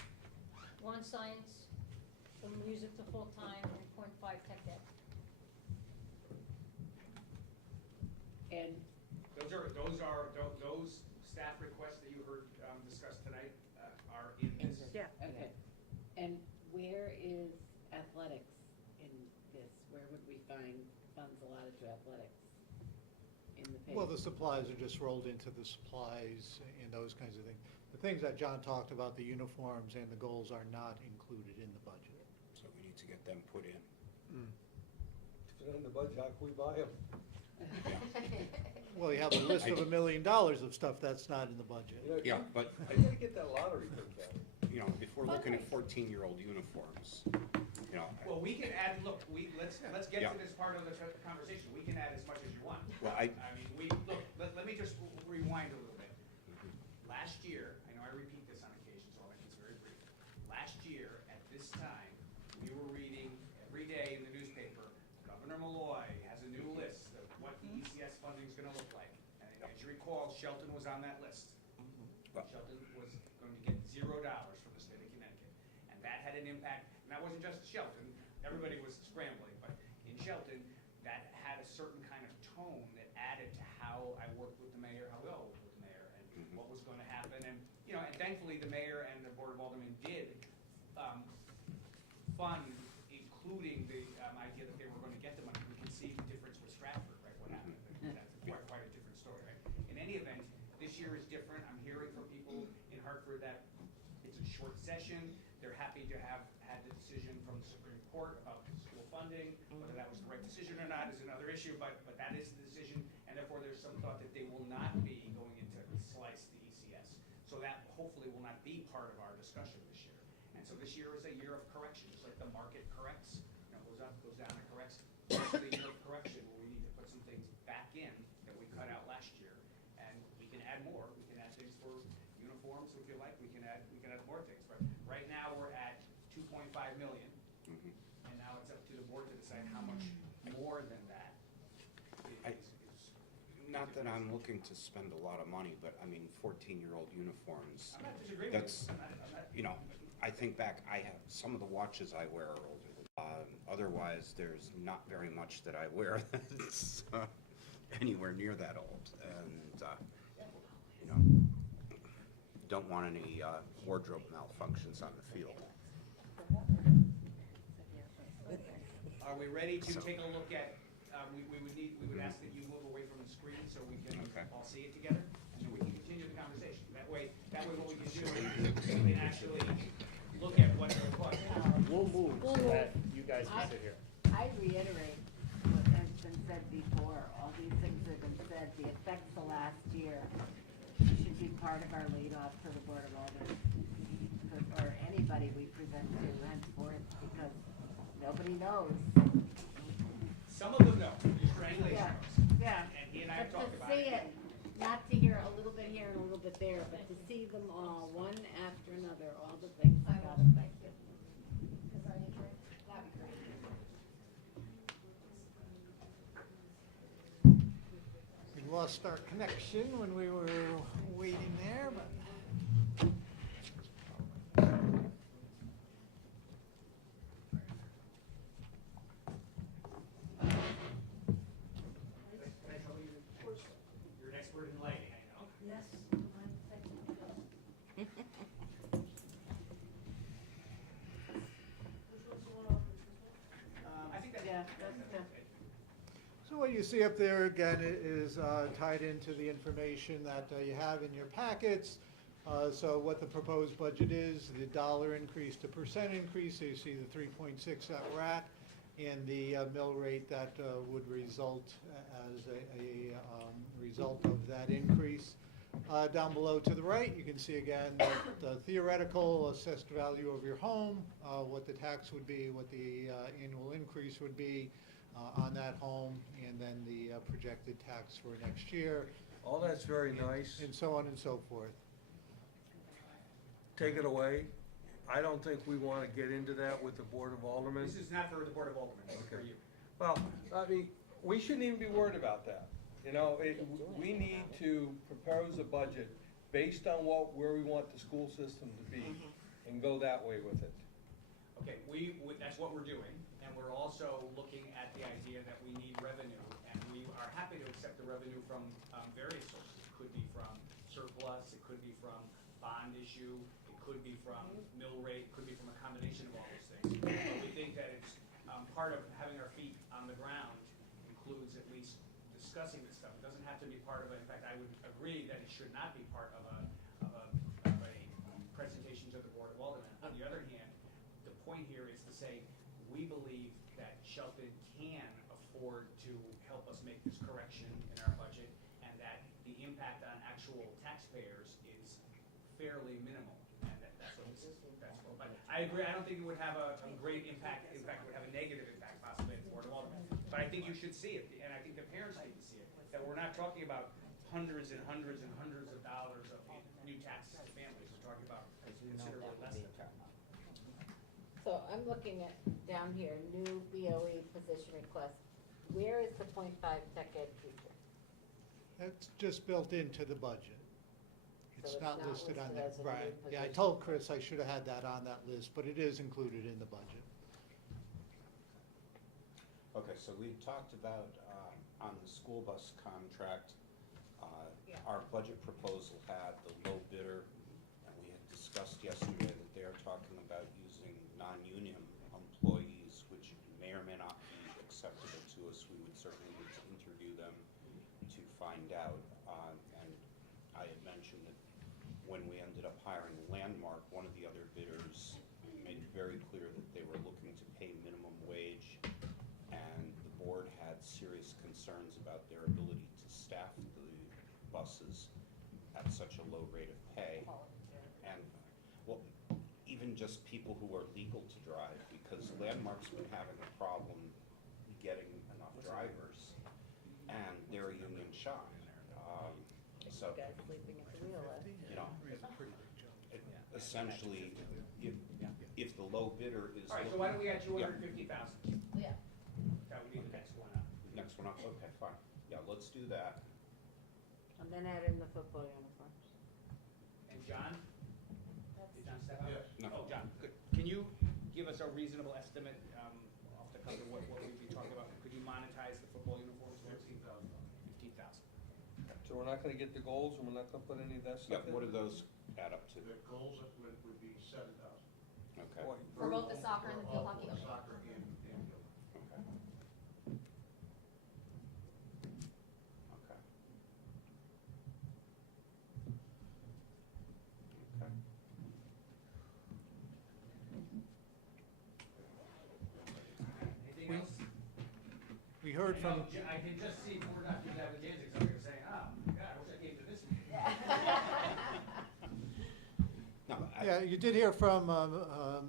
One science, from music to full-time, and 0.5 tech ed. And Those staff requests that you heard discussed tonight are in this. Yeah. okay. And where is athletics in this? Where would we find funds allotted to athletics in the pay? Well, the supplies are just rolled into the supplies and those kinds of things. The things that John talked about, the uniforms and the goals, are not included in the budget. So we need to get them put in. If it's in the budget, how can we buy them? Well, you have a list of $1 million of stuff that's not in the budget. Yeah, but, I gotta get that lottery thing down. if we're looking at 14-year-old uniforms, Well, we can add, look, let's get Yeah. to this part of the conversation. We can add as much as you want. Well, I mean, let me just rewind a little bit. Last year, I know I repeat this on occasion, so I'll make this very brief. Last year, at this time, we were reading every day in the newspaper, Governor Malloy has a new list of what the ECS funding is gonna look like. And as you recall, Shelton was on that list. Shelton was going to get $0 from the state of Connecticut. And that had an impact, and that wasn't just Shelton, everybody was scrambling, but in Shelton, that had a certain kind of tone that added to how I worked with the mayor, how we all worked with the mayor, and what was gonna happen. And, and thankfully, the mayor and the Board of Aldermen did fund, including the idea that they were gonna get the money. We can see the difference with Stratford, right, what happened. That's quite a different story, right? In any event, this year is different. I'm hearing from people in Hartford that it's a short session. They're happy to have had the decision from the Supreme Court about school funding. Whether that was the right decision or not is another issue, but that is the decision, and therefore there's some thought that they will not be going into slice the ECS. So that hopefully will not be part of our discussion this year. And so this year is a year of correction, just like the market corrects, goes up, goes down, and corrects. This is a year of correction where we need to put some things back in that we cut out last year. for uniforms, if you like, we can add more things. But right now, we're at 2.5 million, and now it's up to the board to decide how much more than that is. Not that I'm looking to spend a lot of money, but I mean, 14-year-old uniforms. I'm not disagreeing with That's, you. I'm not. you know, I think back, I have, some of the watches I wear are older. Otherwise, there's not very much that I wear that's anywhere near that old. And, you know, don't want any wardrobe malfunctions on the field. Are we ready to take a look at, we would ask that you move away from the screen so we can all see it together, and then we can continue the conversation. That way what we can do is we can actually look at what they're talking about. We'll move so that you guys can sit here. I reiterate what has been said before, all these things have been said, the effects of last year should be part of our lead off to the Board of Aldermen, or anybody we present to henceforth, because nobody knows. Some of them know, your strangulation Yeah, knows. yeah. And he and I have But talked about to see it. it, not to hear a little bit here and a little bit there, but to see them all, one after another, all the things that got affected. Is there any truth? That'd be great. We lost our connection when we were waiting there, but. Can I trouble you? You're an expert in lighting, I know. Yes. I think that's. Yeah, that's the. So what you see up there again is tied into the information that you have in your packets. So what the proposed budget is, the dollar increase to percent increase, so you see the 3.6 that we're at, and the mill rate that would result as a result of that increase. Down below to the right, you can see again the theoretical assessed value of your home, what the tax would be, what the annual increase would be on that home, and then the projected tax for next year. All that's very nice. And so on and so forth. Take it away. I don't think we want to get into that with the Board of Aldermen. This is not for the Board of Aldermen, it's for Okay. you. Well, I mean, we shouldn't even be worried about that. You know, we need to propose a budget based on where we want the school system to be and go that way with it. Okay, that's what we're doing, and we're also looking at the idea that we need revenue, and we are happy to accept the revenue from various sources. It could be from surplus, it could be from bond issue, it could be from mill rate, it could be from a combination of all those things. But we think that it's part of having our feet on the ground includes at least discussing this stuff. It doesn't have to be part of it. In fact, I would agree that it should not be part of a presentation to the Board of Aldermen. On the other hand, the point here is to say, we believe that Shelton can afford to help us make this correction in our budget, and that the impact on actual taxpayers is fairly minimal, and that's what this is. But I agree, I don't think it would have a great impact. In fact, it would have a negative impact possibly at the Board of Aldermen. But I think you should see it, and I think the parents need to see it, that we're not talking about hundreds and hundreds and hundreds of dollars of new taxes to families. We're talking about considerably less than that. So I'm looking at down here, new BOE position request. Where is the .5 tech ed teacher? That's just built into the budget. So It's not listed on that, as a new right. Yeah, I position. told Chris I should have had that on that list, but it is included in the budget. Okay, so we talked about, on the school bus contract, our budget proposal had the low bidder, and we had discussed yesterday that they are talking about using non-union employees, which may or may not be acceptable to us. We would certainly need to interview them to find out. And I had mentioned that when we ended up hiring Landmark, one of the other bidders made it very clear that they were looking to pay minimum wage, and the board had serious concerns about their ability to staff the buses at such a low rate of pay. And, well, even just people who are legal to drive, because Landmark's been having a problem getting enough drivers, and they're a union shop. So, Guy sleeping at the wheel. you know, essentially, if the low bidder is. All right, so why don't we add Yeah. 250,000? Yeah. That would be the next one up. Next one up, okay, fine. Yeah, let's do that. And then add in the football uniforms. And John? Did John step out? Yes. No. Oh, John, good. Can you give us a reasonable estimate, off the cuff of what we'd be talking about? Could you monetize the football uniforms? $15,000. So we're not gonna get the goals, and we're not gonna put any of that Yeah, stuff in? what do those add up to? The goals would be 7,000. Okay, Boy, For both the soccer and the field hockey? For Okay. soccer and field. okay. Okay. Okay. Anything else? We heard from, I can just see we're not doing that with James, except you're saying, oh, God, I wish I came to this meeting. No, yeah, you did hear from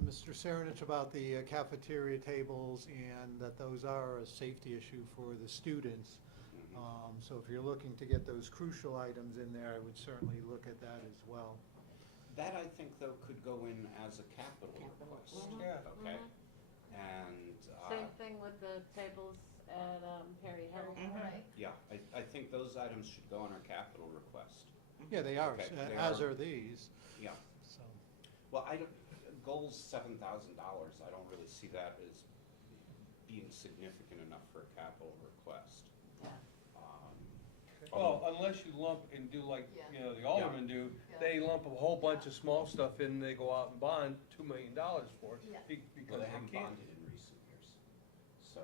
Mr. Serenich about the cafeteria tables and that those are a safety issue for the students. So if you're looking to get those crucial items in there, I would certainly look at that as well. That I think though could go in as a capital request. Yeah. Okay, and, Same thing with the tables at Perry Hill. Right. yeah, I think those items should go on our capital request. Yeah, they are, Okay, they as are. are these, Yeah, so. well, I don't, goal's $7,000, I don't really see that as being significant enough for a capital request. Yeah. Well, unless you lump and do like, Yeah. you know, the aldermen do, Yeah. they lump a whole bunch of small stuff in, and they go out and bond $2 million for it. Yeah. Because Well, they they haven't can't. bonded in recent years, so,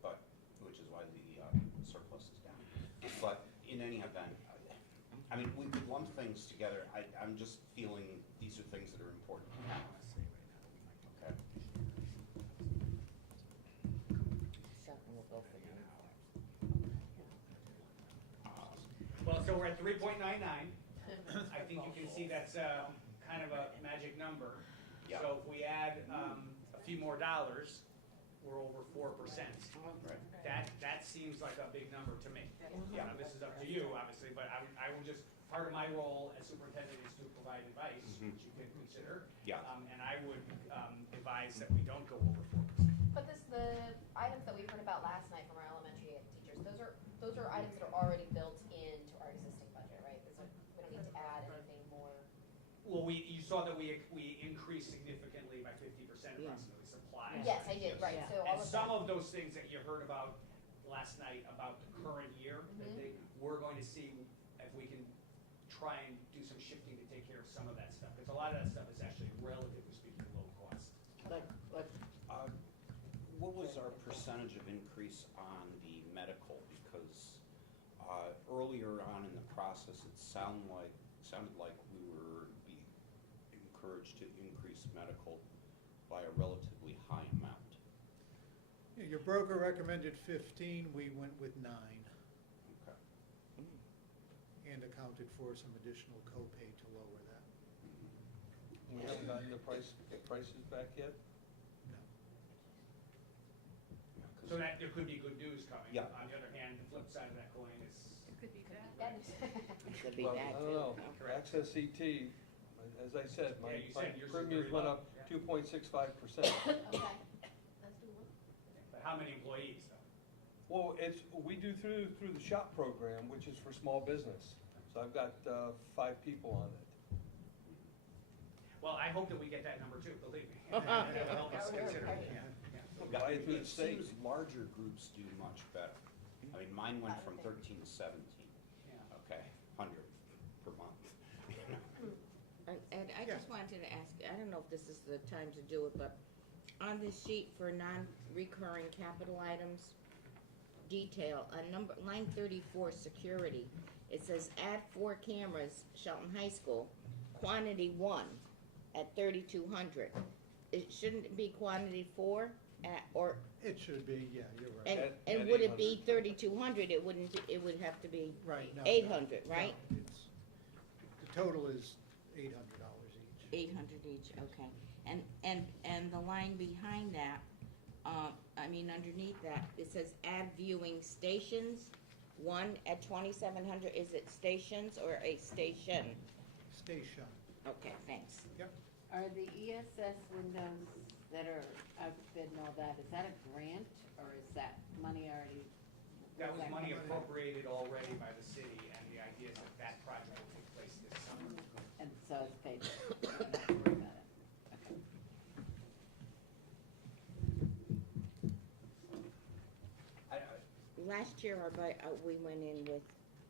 but, which is why the surplus is down. But in any event, I mean, we could lump things together, I'm just feeling these are things that are important. Okay, Something will go for you. Well, so we're at 3.99. I think you can see that's kind of a magic number. Yeah. So if we add a few more dollars, we're over 4%. right. That seems like a big number to me. Yeah, this is up to you, obviously, but I will just, part of my role as superintendent is to provide advice, Mhm. which you can consider. Yeah. And I would advise that we don't go over 4%. But the items that we heard about last night from our elementary teachers, those are items that are already built into our existing budget, right? We don't need to add anything more. Well, you saw that we increased significantly by 50% Yeah. approximately supplies. Yes, I did, right, Yeah. so all And of some that. of those things that you heard about last night about the current year, we're going to see if we can try and do some shifting to take care of some of that stuff. Because a lot of that stuff is actually, relatively speaking, low cost. Like, What was our percentage of increase on the medical? Because earlier on in the process, it sounded like we were being encouraged to increase medical by a relatively high amount. Yeah, your broker recommended 15, we went with 9, Okay. and accounted for some additional copay to lower that. We haven't gotten the prices back yet? Yeah, 'cause- So that, there could be good news coming. Yeah. On the other hand, the flip side of that coin is, could be bad. Could be Well, bad I too. don't know. No. Access CT, as I said, Yeah, my you said yours is premiums very went low. up Yeah. 2.65%. Okay, that's doable. but how many employees though? Well, we do through the SHOP program, which is for small business. So I've got 5 people on it. Well, I hope that we get that number too, believe me. That'll help us consider it, yeah. Yeah, Buy it through the it state. seems larger groups do much better. I mean, mine went from 13 to 17. Yeah. Okay, 100 per month. And I just wanted to ask, I don't know if this is the time to do it, but on this sheet for non-recurring capital items, detail, on line 34, security, it says add 4 cameras, Shelton High School, quantity 1 at 3,200. It shouldn't be quantity 4 or, It should be, yeah, you're right. and, At and would it be 800. 3,200? It wouldn't, it would have to be Right, no. 800, right? No, the total is $800 each. 800 each, okay. And the line behind that, underneath that, it says add viewing stations, 1 at 2,700, is it stations or a station? Station. Okay, thanks. Yep. Are the ESS windows that are outbid and all that, is that a grant, or is that money already? That was money covered? appropriated already by the city, and the idea is that that project will take place this summer. And so it's paid for, you don't have to worry about it, okay. Last year, we went in with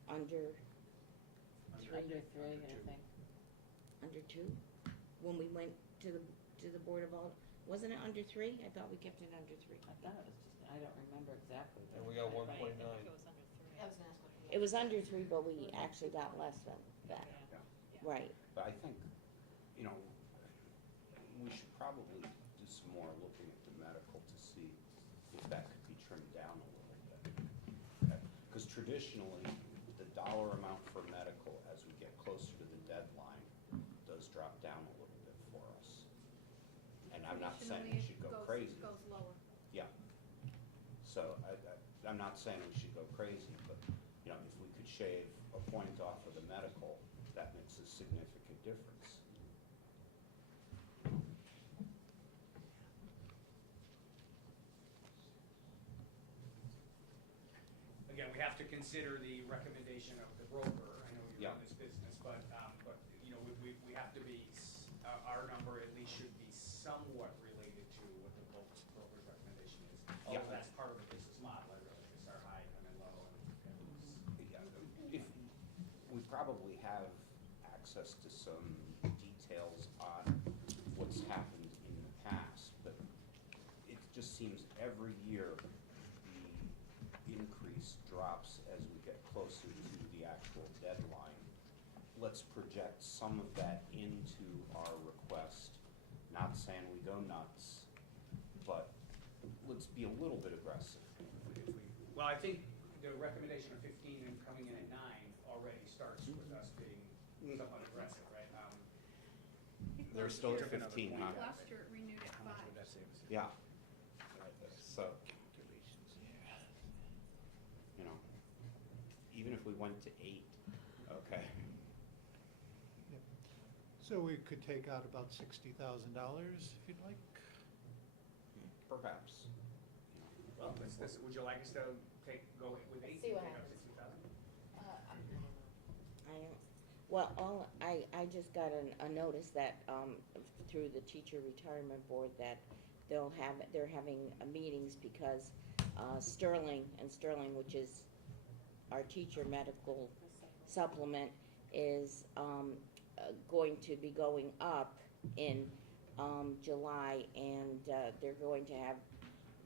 under Under three, I think. under two, when we went to the Board of Ald, wasn't it under three? I thought we kept it under three. I thought it was just, I don't remember exactly. And we got but- 1.9. I was gonna ask what It was under three, but we actually got less than that. Right. But I think, you know, we should probably do some more looking at the medical to see if that could be trimmed down a little bit. Because traditionally, the dollar amount for medical as we get closer to the deadline does drop down a little bit for us. And I'm not saying we should go crazy. Goes lower. Yeah. So I'm not saying we should go crazy, but, you know, if we could shave a point off of the medical, that makes a significant difference. Again, we have to consider the recommendation of the broker. I know you're Yeah. in this business, but, you know, we have to be, our number at least should be somewhat related to what the broker's recommendation is. Yeah. Although that's part of the business model, I realize, it's our high, come in low, and If, we probably have access to some details on what's happened in the past, but it just seems every year the increase drops as we get closer to the actual deadline. Let's project some of that into our request, not saying we go nuts, but let's be a little bit aggressive. well, I think the recommendation of 15 and coming in at 9 already starts with us being somewhat aggressive, right? They're still at 15, huh? Last year it renewed at 5. Yeah. So, you know, even if we went to 8, okay. So we could take out about $60,000 if you'd like. Perhaps. You know, Well, would you like us to go with 8? See what take up happens. 60,000? I don't, well, I just got a notice that, through the teacher retirement board that they're having meetings because, Sterling, which is our teacher medical supplement, is, going to be going up in, July, and, they're going to have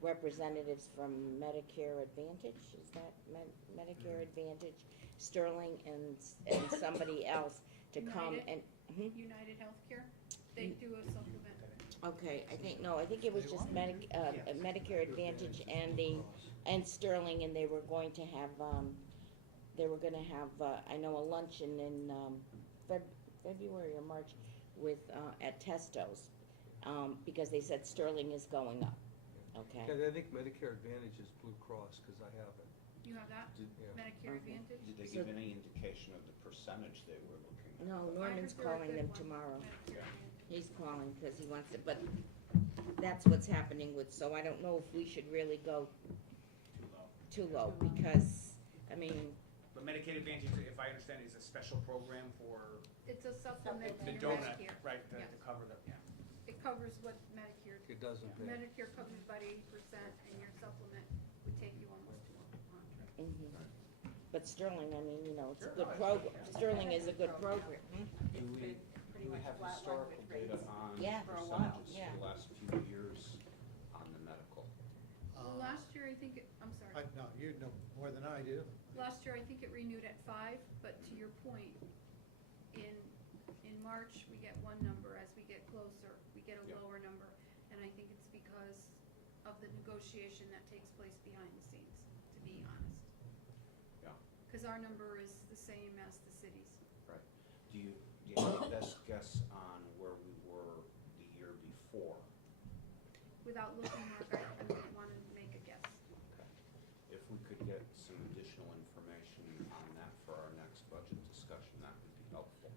representatives from Medicare Advantage, is that Medicare Advantage, Sterling and somebody else to come United? and, United Healthcare, they do a supplement. okay, I think it was just Medicare Advantage and Sterling, and they were going to have, I know, a luncheon in, February or March with, at Testo's, because they said Sterling is going up, okay? And I think Medicare Advantage is Blue Cross, because I have it. You have that? Yeah. Medicare Okay. Advantage? Did they give any indication of the percentage they were looking at? No, I Norman's heard they're a calling good them one, tomorrow. Medicare Advantage. He's calling because he wants it, but that's what's happening with, so I don't know if we should really go Too low. too low, because, I mean, But Medicaid Advantage, if I understand, is a special program for It's a supplement to the your donut, Medicare. right, to Yeah. cover the, yeah. It covers what Medicare, It doesn't pay. Medicare covers about 80%, and your supplement would take you almost to 100. but Sterling, I mean, you know, it's a Sure, good no, program, Sterling is a good program. Do we have historical data on Yeah. For a while, percentages yeah. for the last few years on the medical? Well, last year, I think, I'm sorry. No, you know more than I do. Last year, I think it renewed at 5, but to your point, in March, we get one number. As we get closer, we get a Yeah. lower number. And I think it's because of the negotiation that takes place behind the scenes, to be honest. Yeah. Because our number is the same as the city's. Right. Do you have a best guess on where we were the year before? Without looking, Mark, I wouldn't want to make a guess. Okay. If we could get some additional information on that for our next budget discussion, that would be helpful.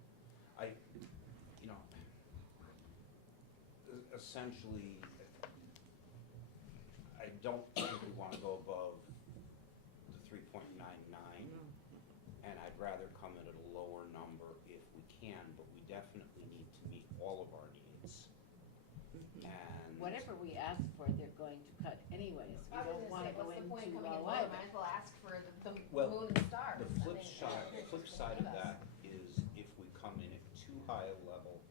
essentially, I don't think we wanna go above the 3.99, and I'd rather come in at a lower number if we can, but we definitely need to meet all of our needs. And Whatever we ask for, they're going to cut anyways. We I was don't gonna wanna say, go what's the into point coming a in lower, limit. might as well ask for the Well, moon and stars. the flip side of that is if we come in at too high a level,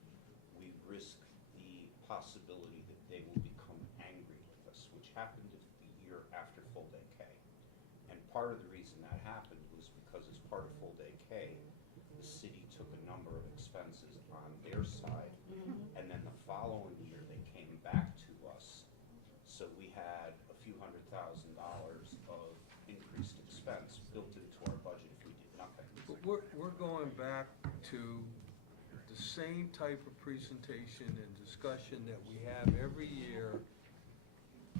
we risk the possibility that they will become angry with us, which happened the year after full day K. And part of the reason that happened was because as part of full day K, the city took a number of expenses on their side, and then the following year they came back to us. So we had a few $100,000 of increased expense built into our budget if we did nothing. But we're going back to the same type of presentation and discussion that we have every year.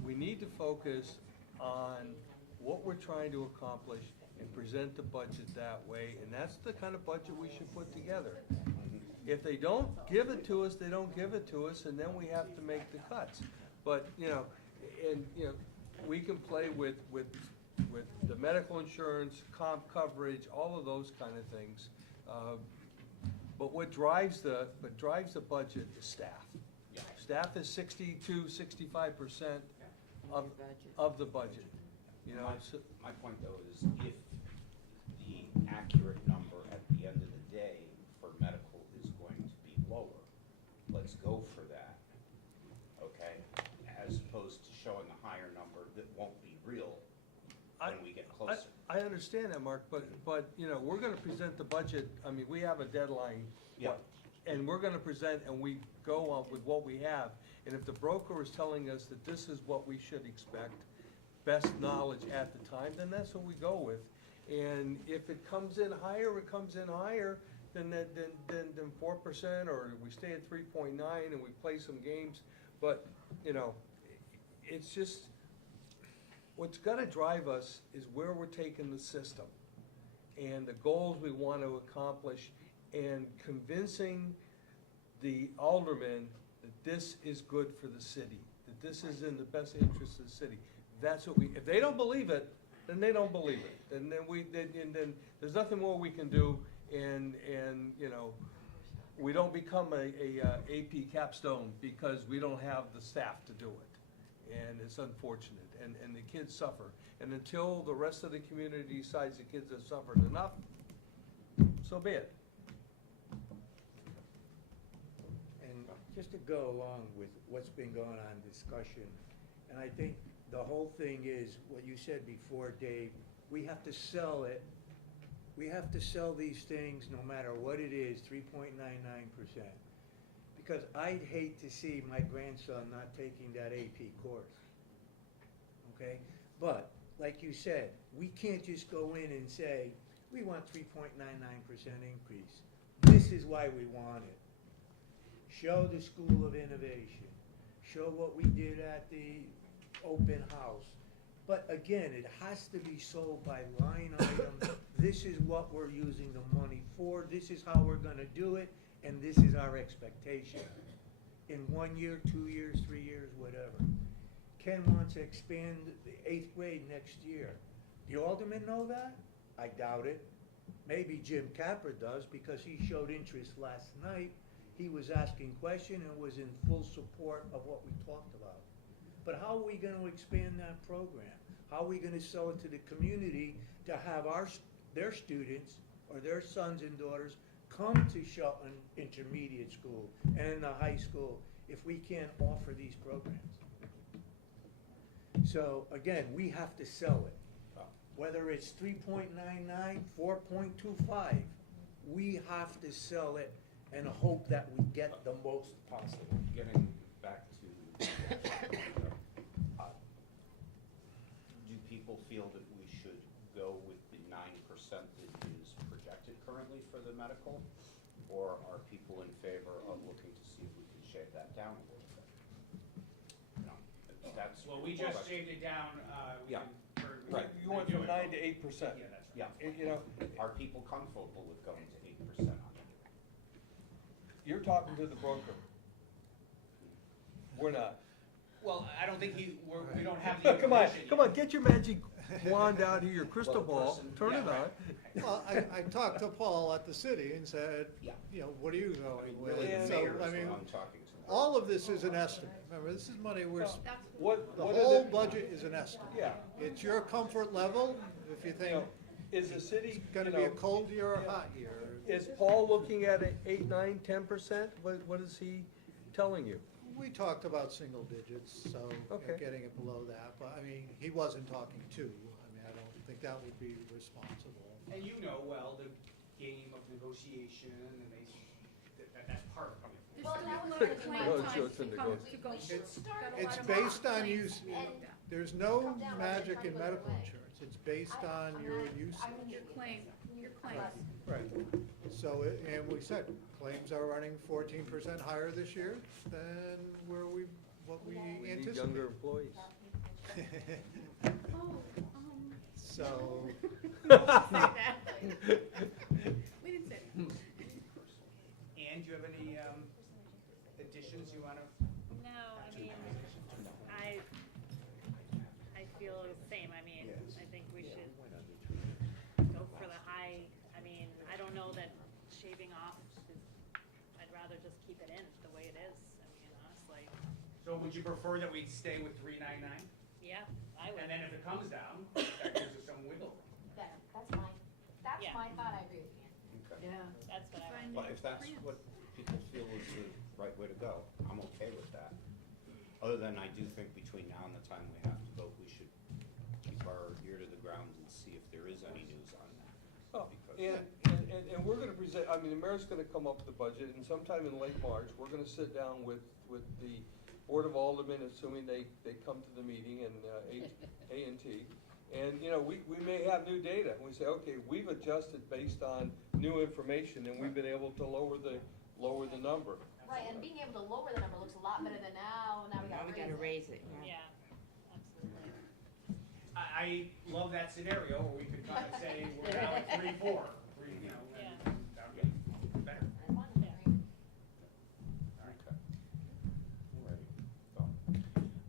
We need to focus on what we're trying to accomplish and present the budget that way, and that's the kind of budget we should put together. If they don't give it to us, they don't give it to us, and then we have to make the cuts. But, we can play with the medical insurance, comp coverage, all of those kind of things. But what drives the budget is staff. Yeah. Staff is 62-65% of the budget. My point though is if the accurate number at the end of the day for medical is going to be lower, let's go for that, okay? As opposed to showing a higher number that won't be real when we get closer. I understand that, Mark, but we're gonna present the budget, we have a deadline. Yeah. And we're gonna present, and we go on with what we have, and if the broker is telling us that this is what we should expect, best knowledge at the time, then that's what we go with. And if it comes in higher, then 4%, or we stay at 3.9 and we play some games. But, it's just, what's gonna drive us is where we're taking the system and the goals we want to accomplish, and convincing the aldermen that this is good for the city, that this is in the best interest of the city. That's what if they don't believe it, then they don't believe it. And then there's nothing more we can do, and we don't become a AP capstone because we don't have the staff to do it. And it's unfortunate, and the kids suffer. And until the rest of the community decides the kids have suffered enough, so be it. And just to go along with what's been going on discussion, and I think the whole thing is what you said before, Dave, we have to sell it. We have to sell these things no matter what it is, 3.99%. Because I'd hate to see my grandson not taking that AP course. Okay? But, like you said, we can't just go in and say, we want 3.99% increase. This is why we want it. Show the School of Innovation. Show what we did at the open house. But again, it has to be sold by line item. This is what we're using the money for. This is how we're gonna do it, and this is our expectation. In 1 year, 2 years, 3 years, whatever. Ken wants to expand the 8th grade next year. The aldermen know that? I doubt it. Maybe Jim Capper does, because he showed interest last night. He was asking questions and was in full support of what we talked about. But how are we going to expand that program? How are we going to sell it to the community to have their students or their sons and daughters come to Shelton Intermediate School and in the high school if we can't offer these programs? So again, we have to sell it. Whether it's 3.99, 4.25, we have to sell it and hope that we get the most possible. Getting back to, do people feel that we should go with the 9% that is projected currently for the medical? Or are people in favor of looking to see if we can shave that down a little bit? That's. Well, we just shaved it down, Yeah. Right. You went from 9 to 8%. Yeah, that's right. Yeah. Are people comfortable with going to 8% on it? You're talking to the broker. We're not. Well, I don't think we don't have the Come on, information come yet. on, get your magic wand out here, your crystal ball, turn it Yeah, on. right. Well, I talked to Paul at the city and said, Yeah. you know, what are you going with? Really, the So, mayor I is mean, what I'm talking to. all of this is an estimate. Remember, this is money we're, What, the what whole are the, budget is an estimate. yeah, It's your comfort level, if you you think know, is the city, it's you gonna be a know, cold year or a hot year. is Paul looking at an 8, 9, 10%? What is he telling you? We talked about single digits, so Okay. getting it below that, but I mean, he wasn't talking two. I mean, I don't think that would be responsible. And you know well the game of negotiation, and that's part of coming from. Well, that was Let gonna be my No, point. it's in the come ghost. to go. We should start a It's lot of based on claims use, and there's no come down, magic right, in try to medical go away. insurance. It's based on I'm your not- usage. I'm Your claim, your claim. Right. So, and we said, claims are running 14% higher this year than what we We need anticipated. younger employees. Oh, So, We didn't say that. And do you have any additions you wanna? No, I mean, I feel the same. I mean, I think we should go for the high. I mean, I don't know that shaving off is, I'd rather just keep it in the way it is. I mean, honestly, So would you prefer that we stay with 399? yeah, I would. And then if it comes down, that gives us some wiggle room. That's Yeah. my thought, I agree with you. Okay. Yeah. That's what I would. But if that's what people feel is the right way to go, I'm okay with that. Other than I do think between now and the time we have to vote, we should keep our ear to the ground and see if there is any news on that. Oh, Because- and we're gonna present, I mean, the mayor's gonna come up with the budget, and sometime in late March, we're gonna sit down with the Board of Aldermen, assuming they come to the meeting, and A&T. And, you know, we may have new data, and we say, okay, we've adjusted based on new information, and we've been able to lower the number. Right, and being able to lower the number looks a lot better than now we Now we gotta gotta raise it. raise it, yeah. Yeah, absolutely. I love that scenario where we could kind of say we're now at 3-4, you know, Yeah. and that would be better. That's fine, I agree. Okay. Alrighty. So,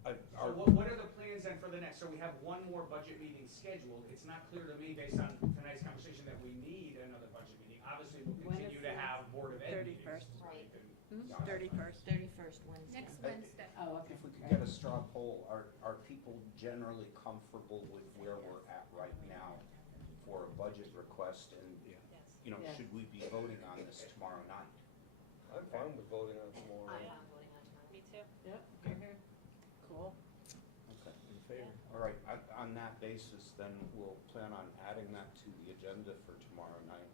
So what are the plans then for the next, so we have one more budget meeting scheduled. It's not clear to me based on tonight's conversation that we need another budget meeting. Obviously, we'll When continue is to the have Board of Ed meetings. 31st? so we can- 31st. 31st Wednesday. next Wednesday. Oh, okay. if we could get a straw poll, are people generally comfortable with where we're at right now for a budget request? And, you know, Yeah. should we be voting on this tomorrow night? I'm fine with voting on tomorrow. I'm night. not voting on tomorrow. Me too. Yep, here. Cool. Okay. In favor. All right, on that basis, then we'll plan on adding that to the agenda for tomorrow night.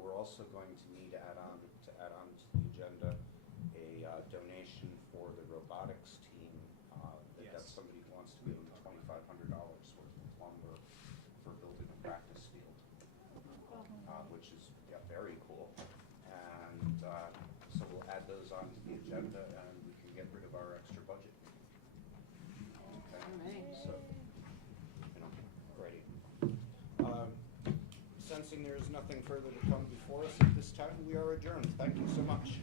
We're also going to need to add on to the agenda a donation for the robotics team. That's Yes. somebody who wants to give them $2,500 worth of lumber for building a practice field, which is, very cool. And so we'll add those onto the agenda, and we can get rid of our extra budget. Okay, Alright. so, you know, great. Sensing there is nothing further to come before us at this time, we are adjourned. Thank you so much.